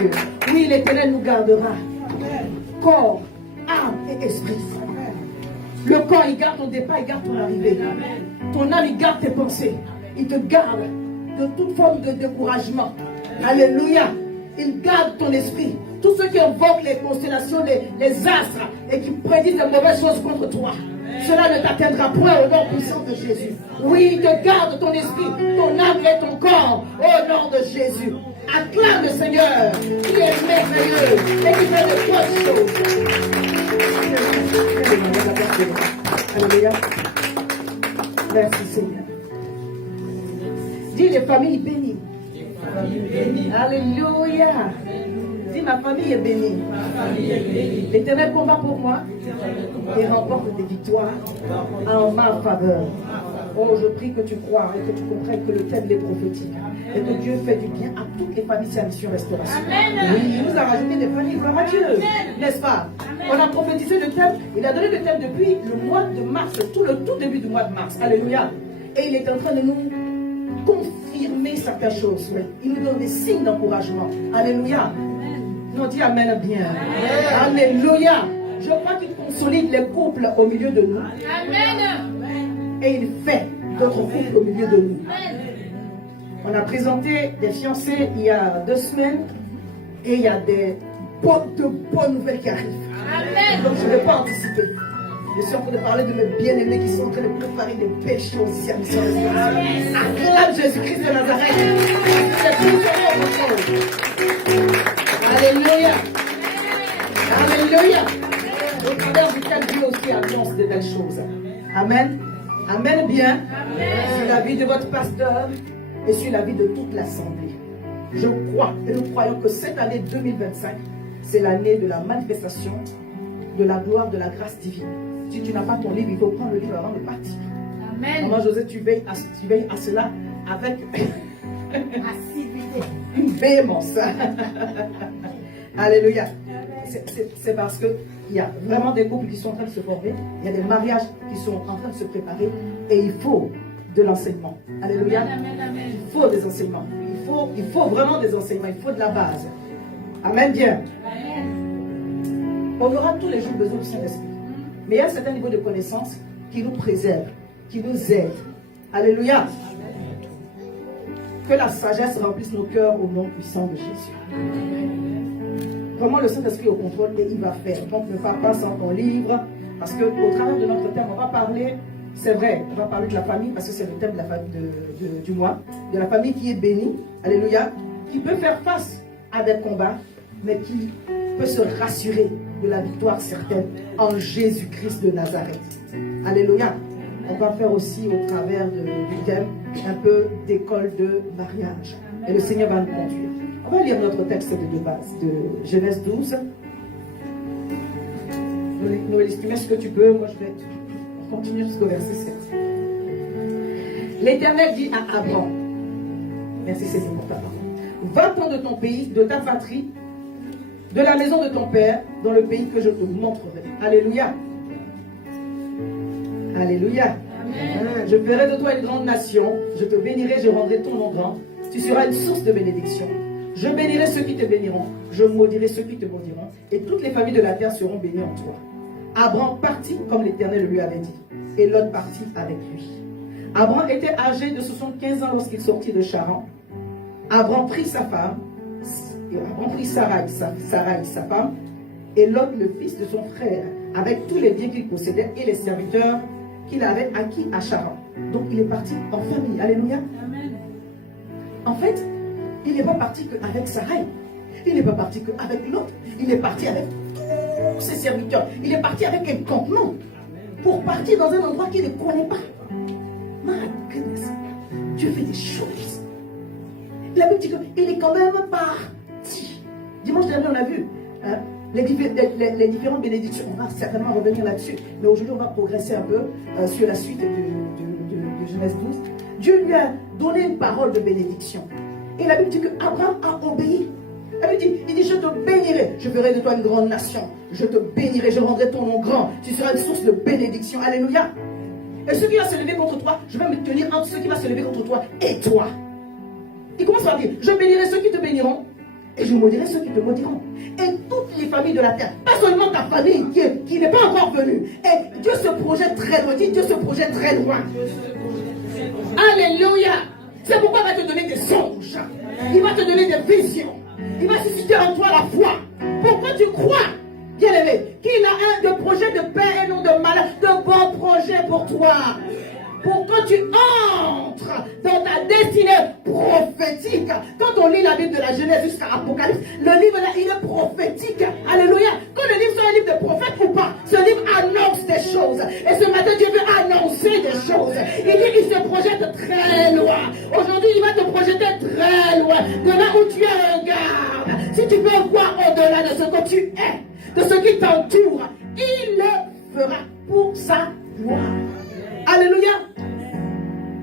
Dieu. Oui, l'Éternel nous gardera. Corps, âme et esprit. Le corps, il garde ton départ, il garde ton arrivée. Ton âme, il garde tes pensées. Il te garde de toute forme de découragement. Alléluia. Il garde ton esprit. Tous ceux qui invoquent les constellations, les astres et qui prédisent de mauvaises choses contre toi, cela ne t'atteindra point au nom puissant de Jésus. Oui, il te garde ton esprit, ton âme et ton corps au nom de Jésus. Acclame le Seigneur qui est merveilleux et qui fait de bonnes choses. Alléluia. Merci Seigneur. Dis les familles bénies. Alléluia. Dis ma famille est bénie. L'Éternel combat pour moi et remporte des victoires en ma faveur. Oh, je prie que tu crois et que tu comprennes que le thème est prophétique et que Dieu fait du bien à toutes les familles, c'est la mission restauration. Oui, il nous a rajouté des familles, gloire à Dieu, n'est-ce pas? On a prophétisé le thème, il a donné le thème depuis le mois de mars, le tout début du mois de mars. Alléluia. Et il est en train de nous confirmer certaines choses. Il nous donne des signes d'encouragement. Alléluia. On dit Amen bien. Amen. Alléluia. Je crois qu'il consolide les couples au milieu de nous. Amen. Et il fait d'autres couples au milieu de nous. On a présenté des fiancés il y a 2 semaines et il y a de bonnes nouvelles qui arrivent. Amen. Donc je ne vais pas anticiper. Je suis en train de parler de mes bien-aimés qui sont en train de préparer des belles choses ici à Mission Restauration. Acclame Jésus-Christ de Nazareth. C'est plus que autre chose. Alléluia. Alléluia. Au travers duquel Dieu aussi annonce de belles choses. Amen. Amen bien. Sur la vie de votre pasteur et sur la vie de toute l'assemblée. Je crois et nous croyons que cette année 2025, c'est l'année de la manifestation de la gloire, de la grâce divine. Si tu n'as pas ton livre, il faut prendre le livre avant de partir. Amen. Maman José, tu veilles à cela avec une véhémence. Alléluia. C'est parce qu'il y a vraiment des couples qui sont en train de se former, il y a des mariages qui sont en train de se préparer et il faut de l'enseignement. Alléluia. Il faut des enseignements. Il faut vraiment des enseignements. Il faut de la base. Amen bien. On aura tous les jours besoin du Saint-Esprit. Mais il y a un certain niveau de connaissance qui nous préserve, qui nous aide. Alléluia. Que la sagesse remplisse nos cœurs au nom puissant de Jésus. Vraiment, le Saint-Esprit est au contrôle et il va faire. Donc, ne pars pas sans ton livre. Parce qu'au travers de notre thème, on va parler, c'est vrai, on va parler de la famille parce que c'est le thème de la famille du mois. De la famille qui est bénie. Alléluia. Qui peut faire face à des combats, mais qui peut se rassurer de la victoire certaine en Jésus-Christ de Nazareth. Alléluia. On va faire aussi au travers du thème un peu d'école de mariage. Et le Seigneur va nous conduire. On va lire notre texte de base de Genèse 12. Nous exprimer ce que tu peux. Moi, je vais continuer jusqu'au verset 7. L'Éternel dit à Abraham, merci Seigneur pour ta parole, va-t'en de ton pays, de ta patrie, de la maison de ton père, dans le pays que je te montrerai. Alléluia. Alléluia. Amen. Je ferai de toi une grande nation. Je te bénirai, je rendrai ton nom grand. Tu seras une source de bénédiction. Je bénirai ceux qui te béniront. Je maudirai ceux qui te maudiront. Et toutes les familles de la terre seront bénies en toi. Abraham partit comme l'Éternel lui avait dit. Et Lot partit avec lui. Abraham était âgé de 75 ans lorsqu'il sortit de Charan. Abraham prit sa femme. Abraham prit Sarai, sa femme. Et Lot, le fils de son frère, avec tous les biens qu'il possédait et les serviteurs qu'il avait acquis à Charan. Donc il est parti en famille. Alléluia. Amen. En fait, il n'est pas parti qu'avec Sarai. Il n'est pas parti qu'avec l'autre. Il est parti avec tous ses serviteurs. Il est parti avec un campement pour partir dans un endroit qu'il ne connaît pas. My goodness. Dieu fait des choses. La Bible dit qu'il est quand même parti. Dimanche dernier, on a vu les différentes bénédictions. On va certainement revenir là-dessus. Mais aujourd'hui, on va progresser un peu sur la suite de Genèse 12. Dieu lui a donné une parole de bénédiction. Et la Bible dit qu'Abraham a obéi. La Bible dit, il dit, je te bénirai. Je ferai de toi une grande nation. Je te bénirai, je rendrai ton nom grand. Tu seras une source de bénédiction. Alléluia. Et ceux qui vont se lever contre toi, je vais me tenir entre ceux qui vont se lever contre toi et toi. Il commence par dire, je bénirai ceux qui te béniront. et je maudirai ceux qui te maudiront. Et toutes les familles de la terre, pas seulement ta famille qui n'est pas encore venue. Et Dieu se projette très loin. Dieu se projette très loin. Alléluia. C'est pourquoi il va te donner des songes. Il va te donner des visions. Il va susciter en toi la foi. Pourquoi tu crois, bien-aimé, qu'il a de projets de paix et non de malheur, de bons projets pour toi. Pour que tu entres dans ta destinée prophétique. Quand on lit la Bible de la Genèse jusqu'à Apocalypse, le livre là, il est prophétique. Alléluia. Que le livre soit un livre de prophète ou pas, ce livre annonce des choses. Et ce matin, Dieu veut annoncer des choses. Il dit qu'il se projette très loin. Aujourd'hui, il va te projeter très loin. De là où tu regardes. Si tu veux voir au-delà de ce que tu es, de ce qui t'entoure, il le fera pour sa gloire. Alléluia.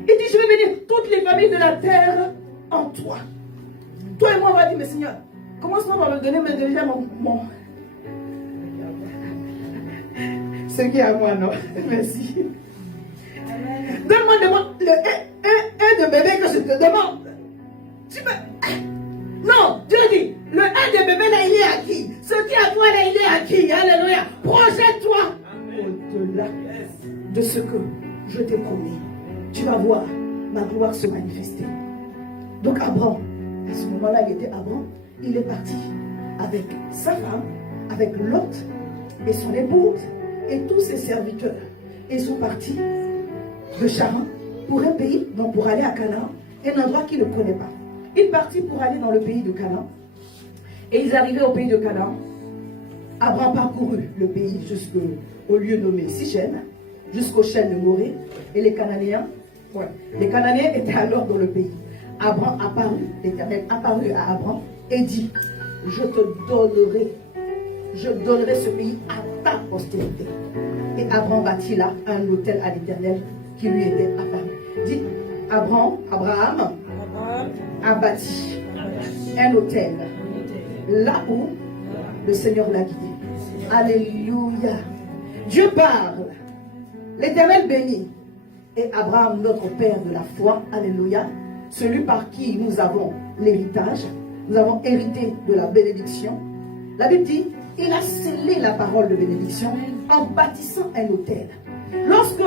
Il dit, je vais bénir toutes les familles de la terre en toi. Toi et moi, on va dire, mais Seigneur, comment est-ce qu'on va me donner déjà mon... Ce qui est à moi, non? Merci. Donne-moi le un de bébé que je te demande. Tu me... Non, Dieu dit, le un de bébé là, il est à qui? Ce qui est à toi là, il est à qui? Alléluia. Projette-toi au-delà de ce que je t'ai promis. Tu vas voir ma gloire se manifester. Donc Abraham, à ce moment-là, il était Abraham, il est parti avec sa femme, avec Lot et son épouse et tous ses serviteurs. Et ils sont partis de Charan pour un pays, donc pour aller à Canaan, un endroit qu'il ne connaît pas. Ils partirent pour aller dans le pays de Canaan. Et ils arrivaient au pays de Canaan. Abraham parcourut le pays jusqu'au lieu nommé Sichem, jusqu'au chêne de Morée. Et les Cananéens, les Cananéens étaient alors dans le pays. Abraham apparut, l'Éternel apparut à Abraham et dit, je donnerai ce pays à ta postérité. Et Abraham bâtit là un autel à l'Éternel qui lui était apparu. Dit, Abraham a bâti un autel là où le Seigneur l'a guidé. Alléluia. Dieu parle. L'Éternel bénit. Et Abraham, notre Père de la foi, alléluia, celui par qui nous avons l'héritage, nous avons hérité de la bénédiction. La Bible dit, il a scellé la parole de bénédiction en bâtissant un autel. Lorsque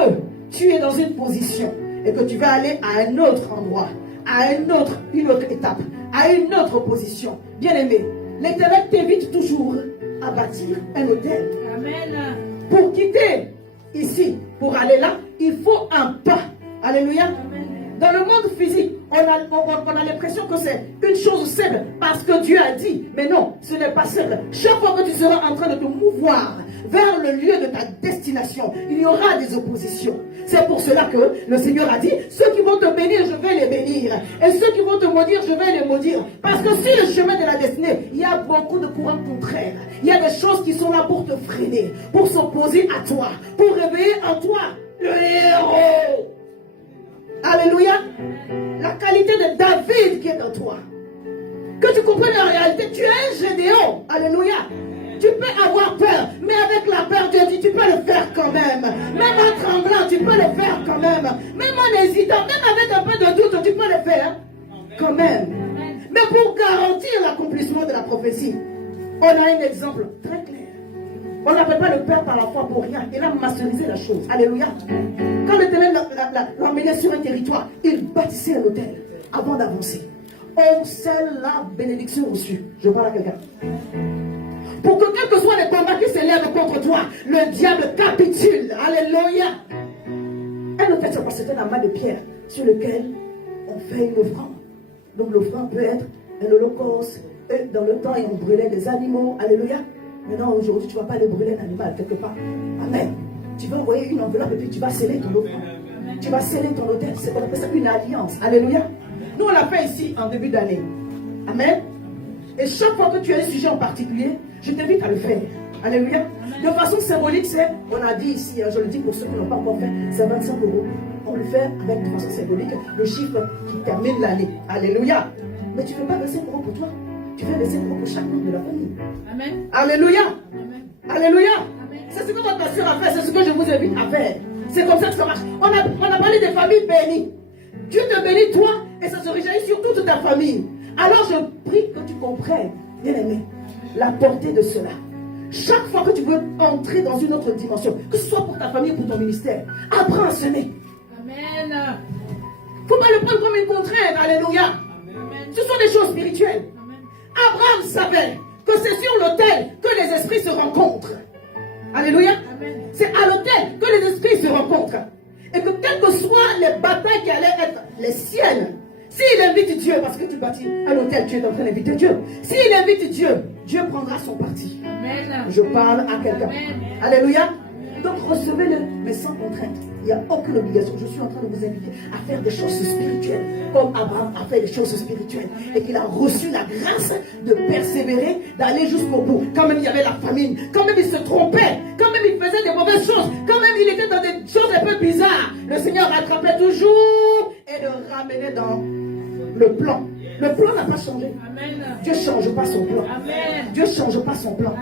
tu es dans une position et que tu vas aller à un autre endroit, à une autre étape, à une autre position, bien aimé, l'Éternel t'invite toujours à bâtir un autel. Amen. Pour quitter ici, pour aller là, il faut un pas. Alléluia. Amen. Dans le monde physique, on a l'impression que c'est une chose simple parce que Dieu a dit. Mais non, ce n'est pas simple. Chaque fois que tu seras en train de te mouvoir vers le lieu de ta destination, il y aura des oppositions. C'est pour cela que le Seigneur a dit, ceux qui vont te bénir, je vais les bénir. Et ceux qui vont te maudire, je vais les maudire. Parce que sur le chemin de la destinée, il y a beaucoup de courants contraires. Il y a des choses qui sont là pour te freiner, pour s'opposer à toi, pour réveiller en toi le héros. Alléluia. La qualité de David qui est en toi. Que tu comprennes la réalité, tu es un Gédéon. Alléluia. Tu peux avoir peur, mais avec la peur, Dieu dit, tu peux le faire quand même. Même en tremblant, tu peux le faire quand même. Même en hésitant, même avec un peu de doute, tu peux le faire quand même. Mais pour garantir l'accomplissement de la prophétie, on a un exemple très clair. On n'appelle pas le Père par la foi pour rien. Il a masterisé la chose. Alléluia. Quand l'Éternel l'emmenait sur un territoire, il bâtissait un hôtel avant d'avancer. On scelle la bénédiction reçue. Je parle à quelqu'un. Pour que quels que soient les combats qui s'élèvent contre toi, le diable capitule. Alléluia. Un hôtel, c'est parce que c'est un amas de pierre sur lequel on fait une offrande. Donc l'offrande peut être un holocauste. Et dans le temps, on brûlait des animaux. Alléluia. Maintenant, aujourd'hui, tu ne vas pas aller brûler un animal quelque part. Amen. Tu vas envoyer une enveloppe et puis tu vas sceller ton offrande. Tu vas sceller ton hôtel. C'est qu'on appelle ça une alliance. Alléluia. Nous, on l'a fait ici en début d'année. Amen. Et chaque fois que tu as un sujet en particulier, je t'invite à le faire. Alléluia. De façon symbolique, c'est, on a dit ici, je le dis pour ceux qui n'ont pas encore fait, c'est 25 €. On le fait avec de façon symbolique, le chiffre qui termine l'année. Alléluia. Mais tu ne fais pas 25 € pour toi. Tu fais 25 € pour chaque membre de la famille. Amen. Alléluia. Amen. Alléluia. C'est ce que votre pasteur a fait, c'est ce que je vous invite à faire. C'est comme ça que ça marche. On a parlé des familles bénies. Dieu te bénit toi et ça se réjouit sur toute ta famille. Alors je prie que tu comprennes, bien-aimé, la portée de cela. Chaque fois que tu veux entrer dans une autre dimension, que ce soit pour ta famille ou pour ton ministère, apprends à semer. Amen. Il ne faut pas le prendre comme une contrainte. Alléluia. Amen. Ce sont des choses spirituelles. Amen. Abraham savait que c'est sur l'autel que les esprits se rencontrent. Alléluia. Amen. C'est à l'autel que les esprits se rencontrent. Et que quelles que soient les batailles qui allaient être les siennes, s'il invite Dieu, parce que tu bâtis à l'autel, tu es en train d'inviter Dieu. S'il invite Dieu, Dieu prendra son parti. Amen. Je parle à quelqu'un. Alléluia. Donc recevez-le, mais sans contrainte. Il n'y a aucune obligation. Je suis en train de vous inviter à faire des choses spirituelles, comme Abraham a fait des choses spirituelles, et qu'il a reçu la grâce de persévérer, d'aller jusqu'au bout. Quand même il y avait la famine, quand même il se trompait, quand même il faisait des mauvaises choses, quand même il était dans des choses un peu bizarres. Le Seigneur rattrapait toujours et le ramenait dans le plan. Le plan n'a pas changé. Amen. Dieu ne change pas son plan. Amen. Dieu ne change pas son plan.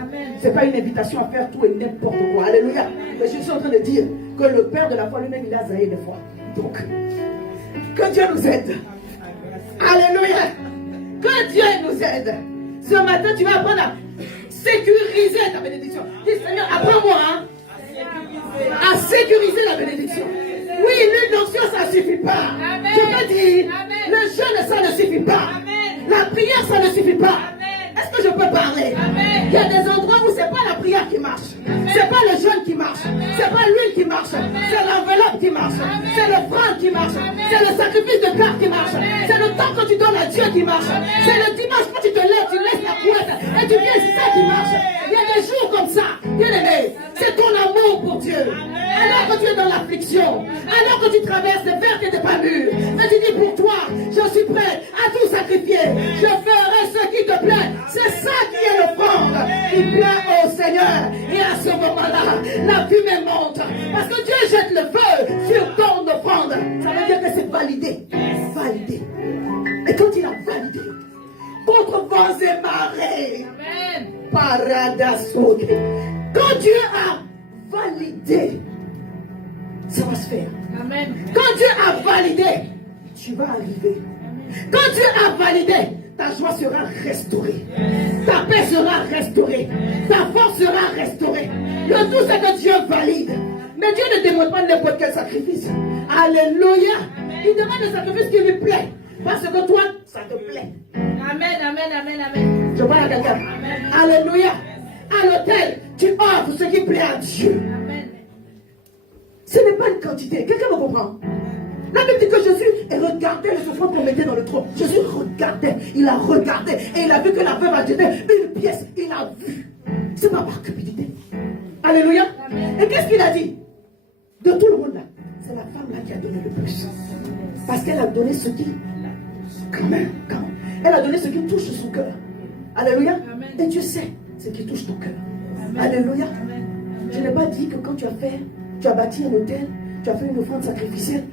Ce n'est pas une invitation à faire tout et n'importe quoi. Alléluia. Mais je suis en train de dire que le Père de la foi lui-même, il a zaï des fois. Donc, que Dieu nous aide. Alléluia. Que Dieu nous aide. Ce matin, tu vas apprendre à sécuriser ta bénédiction. Dis, Seigneur, apprends-moi à sécuriser la bénédiction. Oui, l'huile d'onction, ça ne suffit pas. Amen. Je peux dire, amen. Le jeûne, ça ne suffit pas. Amen. La prière, ça ne suffit pas. Est-ce que je peux parler? Amen. Il y a des endroits où ce n'est pas la prière qui marche. Ce n'est pas le jeûne qui marche. Ce n'est pas l'huile qui marche. C'est l'enveloppe qui marche. C'est le franc qui marche. C'est le sacrifice de cœur qui marche. C'est le temps que tu donnes à Dieu qui marche. C'est le dimanche quand tu te lèves, tu laisses la couette et tu viens, c'est ça qui marche. Il y a des jours comme ça. Bien aimé, c'est ton amour pour Dieu. Alors que tu es dans l'affliction, alors que tu traverses des vertes et des pas mûres, mais tu dis pour toi, je suis prêt à tout sacrifier. Je ferai ce qui te plaît. C'est ça qui est l'offrande qui plaît au Seigneur. Et à ce moment-là, la fumée monte. Parce que Dieu jette le feu sur ton offrande. Ça veut dire que c'est validé. Validé. Et quand il a validé, contre vents et marées, paradasoke. Quand Dieu a validé, ça va se faire. Amen. Quand Dieu a validé, tu vas arriver. Amen. Quand Dieu a validé, ta joie sera restaurée. Ta paix sera restaurée. Ta force sera restaurée. Le tout, c'est que Dieu valide. Mais Dieu ne demande pas n'importe quel sacrifice. Alléluia. Il demande le sacrifice qui lui plaît. Parce que toi, ça te plaît. Amen, amen, amen, amen. Je parle à quelqu'un. Alléluia. À l'autel, tu offres ce qui plaît à Dieu. Amen. Ce n'est pas une quantité. Quelqu'un me comprend? La Bible dit que Jésus regardait les offrandes qu'on mettait dans le trône. Jésus regardait, il a regardé et il a vu que la veuve a donné une pièce. Il a vu. C'est pas par cupidité. Alléluia. Amen. Et qu'est-ce qu'il a dit? De tout le monde là, c'est la femme là qui a donné le plus. Parce qu'elle a donné ce qui, quand même, elle a donné ce qui touche son cœur. Alléluia. Amen. Et Dieu sait ce qui touche ton cœur. Amen. Alléluia. Amen. Je n'ai pas dit que quand tu as bâti un hôtel, tu as fait une offrande sacrificielle,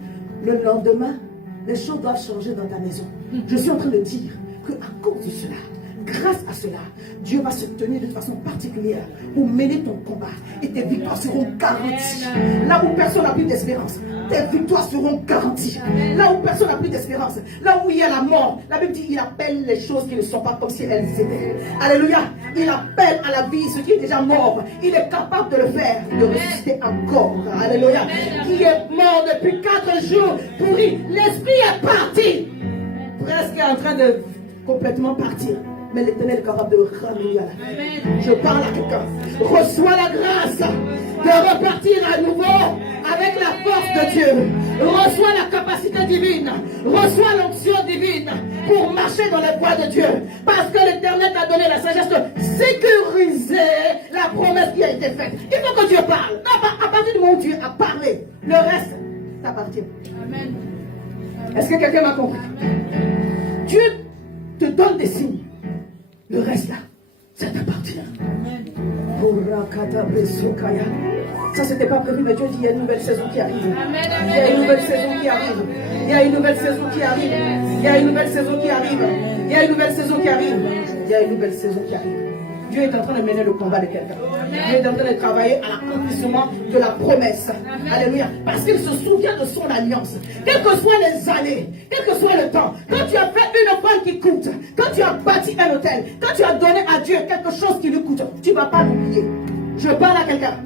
le lendemain, les choses doivent changer dans ta maison. Je suis en train de dire qu'à cause de cela, grâce à cela, Dieu va se tenir de façon particulière pour mener ton combat et tes victoires seront garanties. Là où personne n'a plus d'espérance, tes victoires seront garanties. Là où personne n'a plus d'espérance, là où il y a la mort, la Bible dit il appelle les choses qui ne sont pas comme si elles étaient. Alléluia. Il appelle à la vie ce qui est déjà mort. Il est capable de le faire, de ressusciter encore. Alléluia. Qui est mort depuis 4 jours pourri. L'esprit est parti. Presque en train de complètement partir. Mais l'Éternel est capable de ramener à la vie. Je parle à quelqu'un. Reçois la grâce de repartir à nouveau avec la force de Dieu. Reçois la capacité divine. Reçois l'onction divine pour marcher dans les voies de Dieu. Parce que l'Éternel t'a donné la sagesse de sécuriser la promesse qui a été faite. Il faut que Dieu parle. À partir du moment où Dieu a parlé, le reste t'appartient. Amen. Est-ce que quelqu'un m'a compris? Dieu te donne des signes. Le reste là, ça t'appartient. Amen. Ça c'était pas prévu, mais Dieu dit il y a une nouvelle saison qui arrive. Amen, amen, il y a une nouvelle saison qui arrive. Il y a une nouvelle saison qui arrive. Il y a une nouvelle saison qui arrive. Il y a une nouvelle saison qui arrive. Il y a une nouvelle saison qui arrive. Dieu est en train de mener le combat de quelqu'un. Dieu est en train de travailler à l'accomplissement de la promesse. Alléluia. Parce qu'il se souvient de son alliance. Quelles que soient les années, quel que soit le temps, quand tu as fait une offrande qui coûte, quand tu as bâti un hôtel, quand tu as donné à Dieu quelque chose qui lui coûte, tu ne vas pas l'oublier. Je parle à quelqu'un.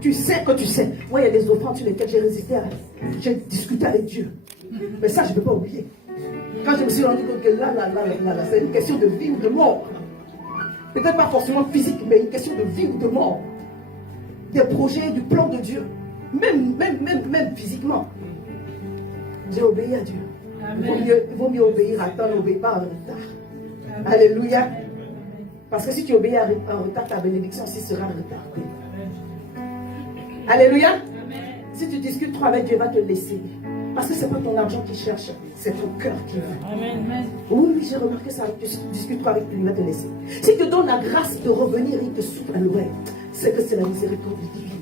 Tu sais que tu sais. Moi, il y a des offrandes sur lesquelles j'ai résisté. J'ai discuté avec Dieu. Mais ça, je ne peux pas oublier. Quand je me suis rendu compte que là, c'est une question de vie ou de mort. Peut-être pas forcément physique, mais une question de vie ou de mort. Des projets, du plan de Dieu. Même physiquement. J'ai obéi à Dieu. Il vaut mieux obéir à temps, n'obéis pas en retard. Alléluia. Parce que si tu obéis en retard, ta bénédiction aussi sera retardée. Alléluia. Si tu discutes trop avec Dieu, il va te laisser. Parce que ce n'est pas ton argent qui cherche, c'est ton cœur qui veut. Amen. Oui, j'ai remarqué ça. Tu discutes trop avec lui, il va te laisser. Si tu donnes la grâce de revenir, il te souffle à l'oreille. C'est que c'est la miséricorde divine.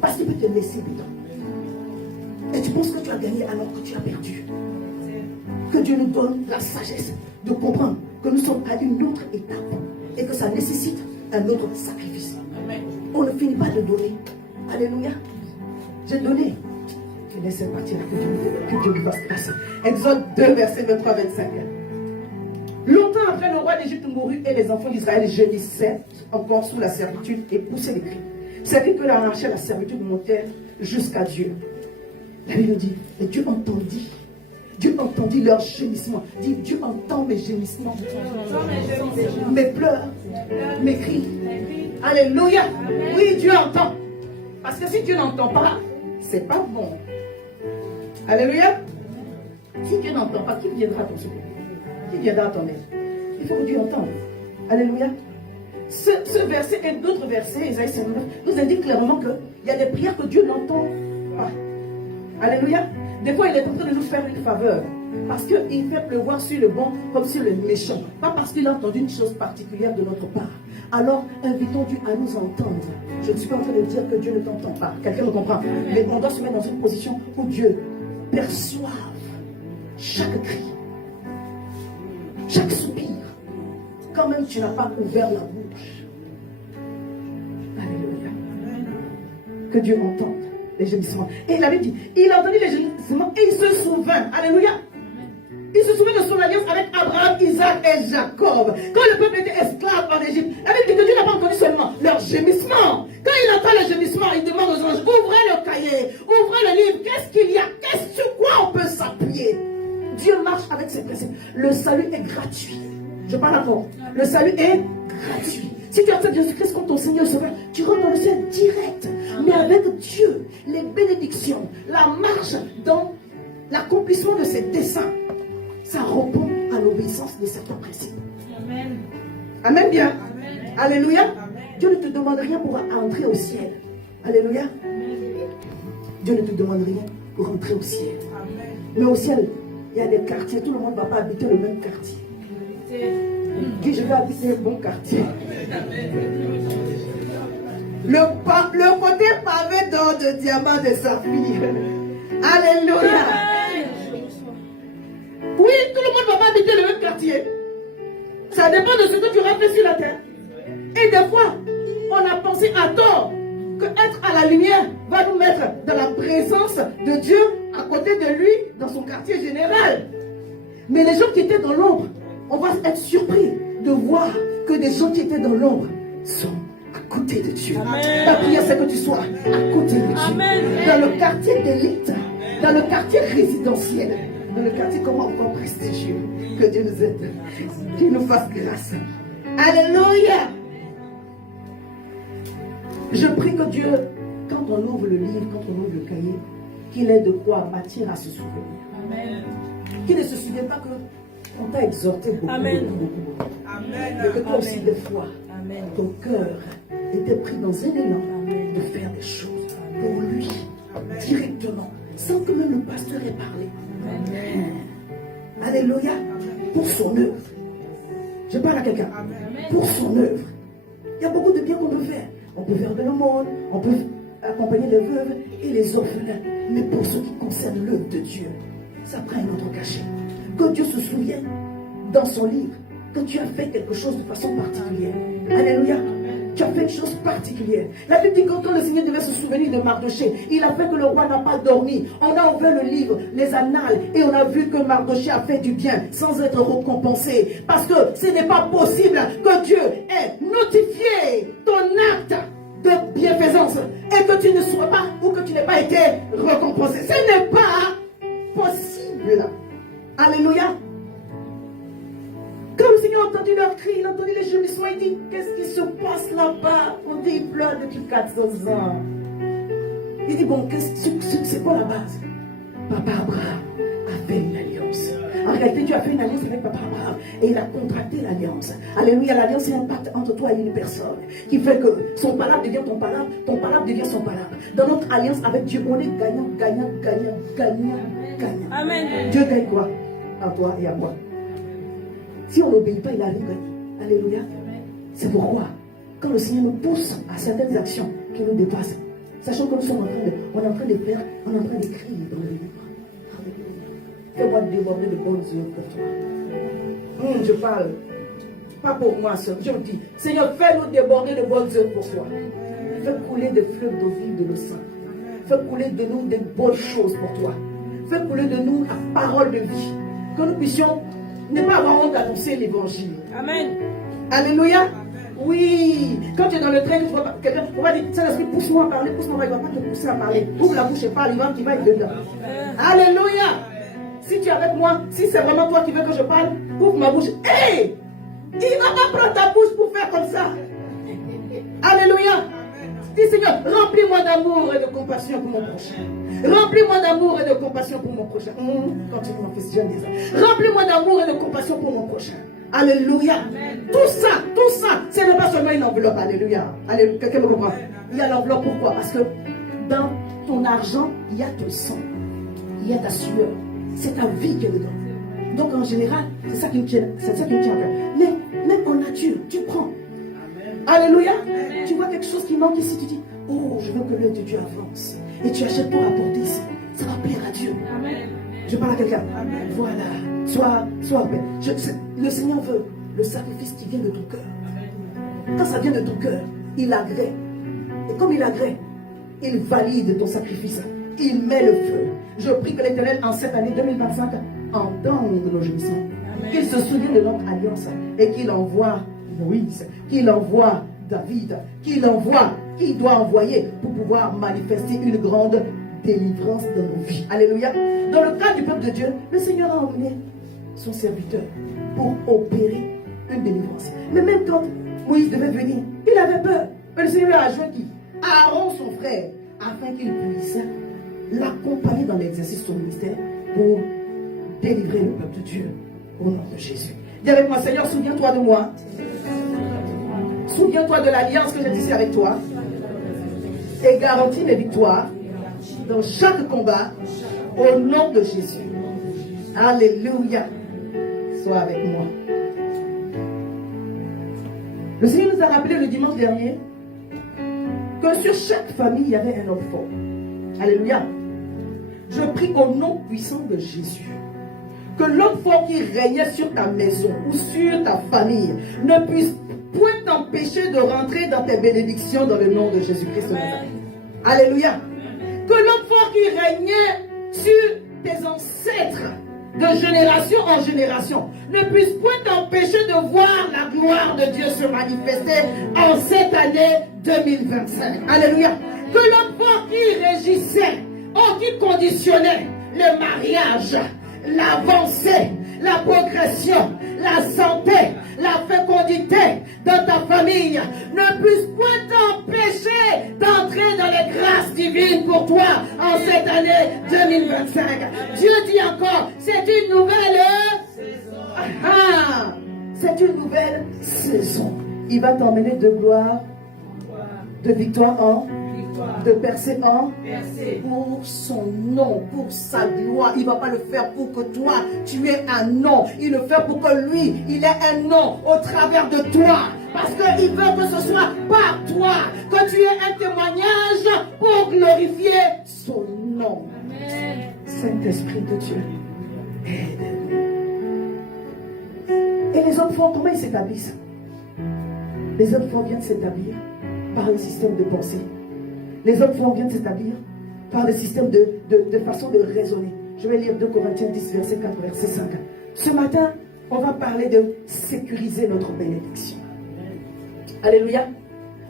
Parce qu'il peut te laisser dedans. Et tu penses que tu as gagné alors que tu as perdu. Que Dieu nous donne la sagesse de comprendre que nous sommes à une autre étape et que ça nécessite un autre sacrifice. Amen. On ne finit pas de donner. Alléluia. J'ai donné. Je laisse partir, que Dieu lui fasse grâce. Exode 2, verset 23-25. Longtemps après, le roi d'Égypte mourut et les enfants d'Israël gémissaient encore sous la servitude et poussaient des cris. C'est que leur arrachait la servitude montèrent jusqu'à Dieu. La Bible dit, et Dieu entendit. Dieu entendit leurs gémissements. Dit, Dieu entend mes gémissements, mes pleurs, mes cris. Alléluia. Oui, Dieu entend. Parce que si Dieu n'entend pas, c'est pas bon. Alléluia. Si Dieu n'entend pas, qui viendra à ton secours? Qui viendra à ton aide? Il faut que Dieu entende. Alléluia. Ce verset et d'autres versets, Isaïe 59, nous indiquent clairement qu'il y a des prières que Dieu n'entend pas. Alléluia. Des fois, il est en train de nous faire une faveur. Parce qu'il fait pleuvoir sur le bon comme sur le méchant. Pas parce qu'il a entendu une chose particulière de notre part. Alors, invitons Dieu à nous entendre. Je ne suis pas en train de dire que Dieu ne t'entend pas. Quelqu'un me comprend. Mais on doit se mettre dans une position où Dieu perçoive chaque cri, chaque soupir. Quand même tu n'as pas ouvert la bouche. Alléluia. Que Dieu entende les gémissements. Et il avait dit, il a entendu les gémissements et il se souvint. Alléluia. Il se souvient de son alliance avec Abraham, Isaac et Jacob. Quand le peuple était esclave en Égypte, il avait dit que Dieu n'a pas entendu seulement leurs gémissements. Quand il entend les gémissements, il demande aux anges, ouvrez le cahier, ouvrez le livre. Qu'est-ce qu'il y a? Sur quoi on peut s'appuyer? Dieu marche avec ses principes. Le salut est gratuit. Je parle encore. Le salut est gratuit. Si tu acceptes Jésus-Christ comme ton Seigneur et Sauveur, tu rentres dans le ciel direct. Mais avec Dieu, les bénédictions, la marche dans l'accomplissement de ses desseins, ça répond à l'obéissance de certains principes. Amen. Amen bien. Amen. Alléluia. Amen. Dieu ne te demande rien pour entrer au ciel. Alléluia. Amen. Dieu ne te demande rien pour entrer au ciel. Amen. Mais au ciel, il y a des quartiers. Tout le monde ne va pas habiter le même quartier. Dis, je vais habiter un bon quartier. Le côté pavé d'or, de diamant, de saphir. Alléluia. Oui, tout le monde ne va pas habiter le même quartier. Ça dépend de ce que tu auras fait sur la terre. Et des fois, on a pensé à tort que être à la lumière va nous mettre dans la présence de Dieu à côté de lui, dans son quartier général. Mais les gens qui étaient dans l'ombre, on va être surpris de voir que des gens qui étaient dans l'ombre sont à côté de Dieu. Amen. Ta prière, c'est que tu sois à côté de Dieu. Amen. Dans le quartier d'élite, dans le quartier résidentiel, dans le quartier comment encore prestigieux. Que Dieu nous aide, qu'il nous fasse grâce. Alléluia. Je prie que Dieu, quand on ouvre le livre, quand on ouvre le cahier, qu'il ait de quoi bâtir à se souvenir. Amen. Qu'il ne se souvienne pas qu'on t'a exhorté beaucoup, beaucoup. Amen. Mais que toi aussi, des fois, amen, ton cœur était pris dans un élan, amen, de faire des choses pour lui, amen, directement, sans que même le pasteur ait parlé. Amen. Alléluia. Pour son œuvre. Je parle à quelqu'un. Pour son œuvre. Il y a beaucoup de bien qu'on peut faire. On peut faire de l'aumône, on peut accompagner les veuves et les orphelins. Mais pour ce qui concerne l'œuvre de Dieu, ça prend un autre cachet. Que Dieu se souvienne dans son livre que tu as fait quelque chose de façon particulière. Alléluia. Tu as fait une chose particulière. La Bible dit que quand le Seigneur devait se souvenir de Mardochée, il a fait que le roi n'a pas dormi. On a ouvert le livre, les annales, et on a vu que Mardochée a fait du bien sans être récompensé. Parce que ce n'est pas possible que Dieu ait notifié ton acte de bienfaisance et que tu ne sois pas ou que tu n'aies pas été récompensé. Ce n'est pas possible. Alléluia. Quand le Seigneur a entendu leur cri, il a entendu les gémissements, il dit, qu'est-ce qui se passe là-bas? On dit, il pleure depuis 400 ans. Il dit, bon, c'est quoi la base? Papa Abraham a fait une alliance. En réalité, Dieu a fait une alliance avec Papa Abraham et il a contracté l'alliance. Alléluia, l'alliance c'est un pacte entre toi et une personne qui fait que son palabre devient ton palabre devient son palabre. Dans notre alliance avec Dieu, on est gagnant, gagnant, gagnant, gagnant, gagnant. Amen. Dieu gagne quoi? À toi et à moi. Si on n'obéit pas, il arrive gagner. Alléluia. C'est pourquoi, quand le Seigneur nous pousse à certaines actions qui nous dépassent, sachant que nous sommes on est en train de faire, on est en train d'écrire dans le livre. Alléluia. Fais-moi déborder de bonnes œuvres pour toi. Je parle, pas pour moi seul. Je me dis, Seigneur, fais-nous déborder de bonnes œuvres pour toi. Fais couler des fleuves d'eau vive de l'océan. Fais couler de nous des bonnes choses pour toi. Fais couler de nous la parole de vie. Que nous puissions ne pas avoir honte d'annoncer l'évangile. Amen. Alléluia. Oui. Quand tu es dans le train, quelqu'un va dire, Saint-Esprit, pousse-moi à parler, pousse-moi, il ne va pas te pousser à parler. Ouvre la bouche et parle, il va être dedans. Alléluia. Si tu es avec moi, si c'est vraiment toi qui veux que je parle, ouvre ma bouche. Hey! Il ne va pas prendre ta bouche pour faire comme ça. Alléluia. Dis, Seigneur, remplis-moi d'amour et de compassion pour mon prochain. Remplis-moi d'amour et de compassion pour mon prochain. Continue mon fils, j'aime ça. Remplis-moi d'amour et de compassion pour mon prochain. Alléluia. Amen. Tout ça, ce n'est pas seulement une enveloppe. Alléluia. Alléluia. Quelqu'un me comprend? Il y a l'enveloppe, pourquoi? Parce que dans ton argent, il y a ton sang. Il y a ta sueur. C'est ta vie qui est dedans. Donc en général, c'est ça qui me tient à cœur. Mais même en nature, tu prends. Alléluia. Amen. Tu vois quelque chose qui manque ici, tu dis, oh, je veux que l'œuvre de Dieu avance. Et tu achètes pour apporter ici. Ça va plaire à Dieu. Amen. Je parle à quelqu'un. Amen. Voilà. Sois paix. Le Seigneur veut le sacrifice qui vient de ton cœur. Amen. Quand ça vient de ton cœur, il agrée. Et comme il agrée, il valide ton sacrifice. Il met le feu. Je prie que l'Éternel, en cette année 2025, entende nos gémissements. Qu'il se souvienne de notre alliance et qu'il envoie Moïse, qu'il envoie David, qu'il doit envoyer pour pouvoir manifester une grande délivrance dans nos vies. Alléluia. Dans le cas du peuple de Dieu, le Seigneur a emmené son serviteur pour opérer une délivrance. Mais même quand Moïse devait venir, il avait peur. Mais le Seigneur a joué qui? Aaron, son frère, afin qu'il puisse l'accompagner dans l'exercice de son ministère pour délivrer le peuple de Dieu au nom de Jésus. Dis avec moi, Seigneur, souviens-toi de moi. Souviens-toi de l'alliance que j'ai tissée avec toi. Et garantis mes victoires dans chaque combat au nom de Jésus. Alléluia. Sois avec moi. Le Seigneur nous a rappelé le dimanche dernier que sur chaque famille, il y avait un homme fort. Alléluia. Je prie au nom puissant de Jésus que l'homme fort qui régnait sur ta maison ou sur ta famille ne puisse point t'empêcher de rentrer dans tes bénédictions dans le nom de Jésus-Christ. Alléluia. Que l'homme fort qui régnait sur tes ancêtres de génération en génération ne puisse point t'empêcher de voir la gloire de Dieu se manifester en cette année 2025. Alléluia. Que l'homme fort qui régissait, qui conditionnait le mariage, l'avancée, la progression, la santé, la fécondité dans ta famille ne puisse point t'empêcher d'entrer dans les grâces divines pour toi en cette année 2025. Dieu dit encore, c'est une nouvelle saison. C'est une nouvelle saison. Il va t'emmener de gloire, de victoire en de percer en pour son nom, pour sa gloire. Il ne va pas le faire pour que toi tu aies un nom. Il le fait pour que lui, il ait un nom au travers de toi. Parce qu'il veut que ce soit par toi que tu aies un témoignage pour glorifier son nom. Saint-Esprit de Dieu, aide-nous. Et les hommes forts, comment ils s'établissent? Les hommes forts viennent s'établir par un système de pensée. Les hommes forts viennent s'établir par des systèmes de façon de raisonner. Je vais lire 2 Corinthiens 10, verset 4, verset 5. Ce matin, on va parler de sécuriser notre bénédiction. Alléluia.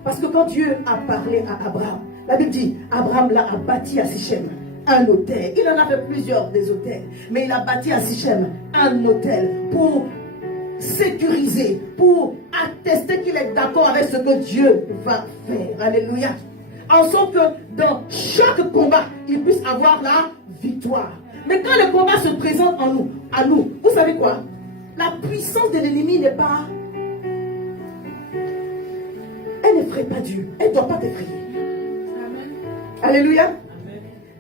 Parce que quand Dieu a parlé à Abraham, la Bible dit, Abraham a bâti à Sichem un autel. Il en a fait plusieurs des autels, mais il a bâti à Sichem un autel pour sécuriser, pour attester qu'il est d'accord avec ce que Dieu va faire. Alléluia. En sorte que dans chaque combat, il puisse avoir la victoire. Mais quand le combat se présente à nous, vous savez quoi? La puissance de l'ennemi n'est pas... Elle n'effraie pas Dieu. Elle ne doit pas t'effrayer. Alléluia.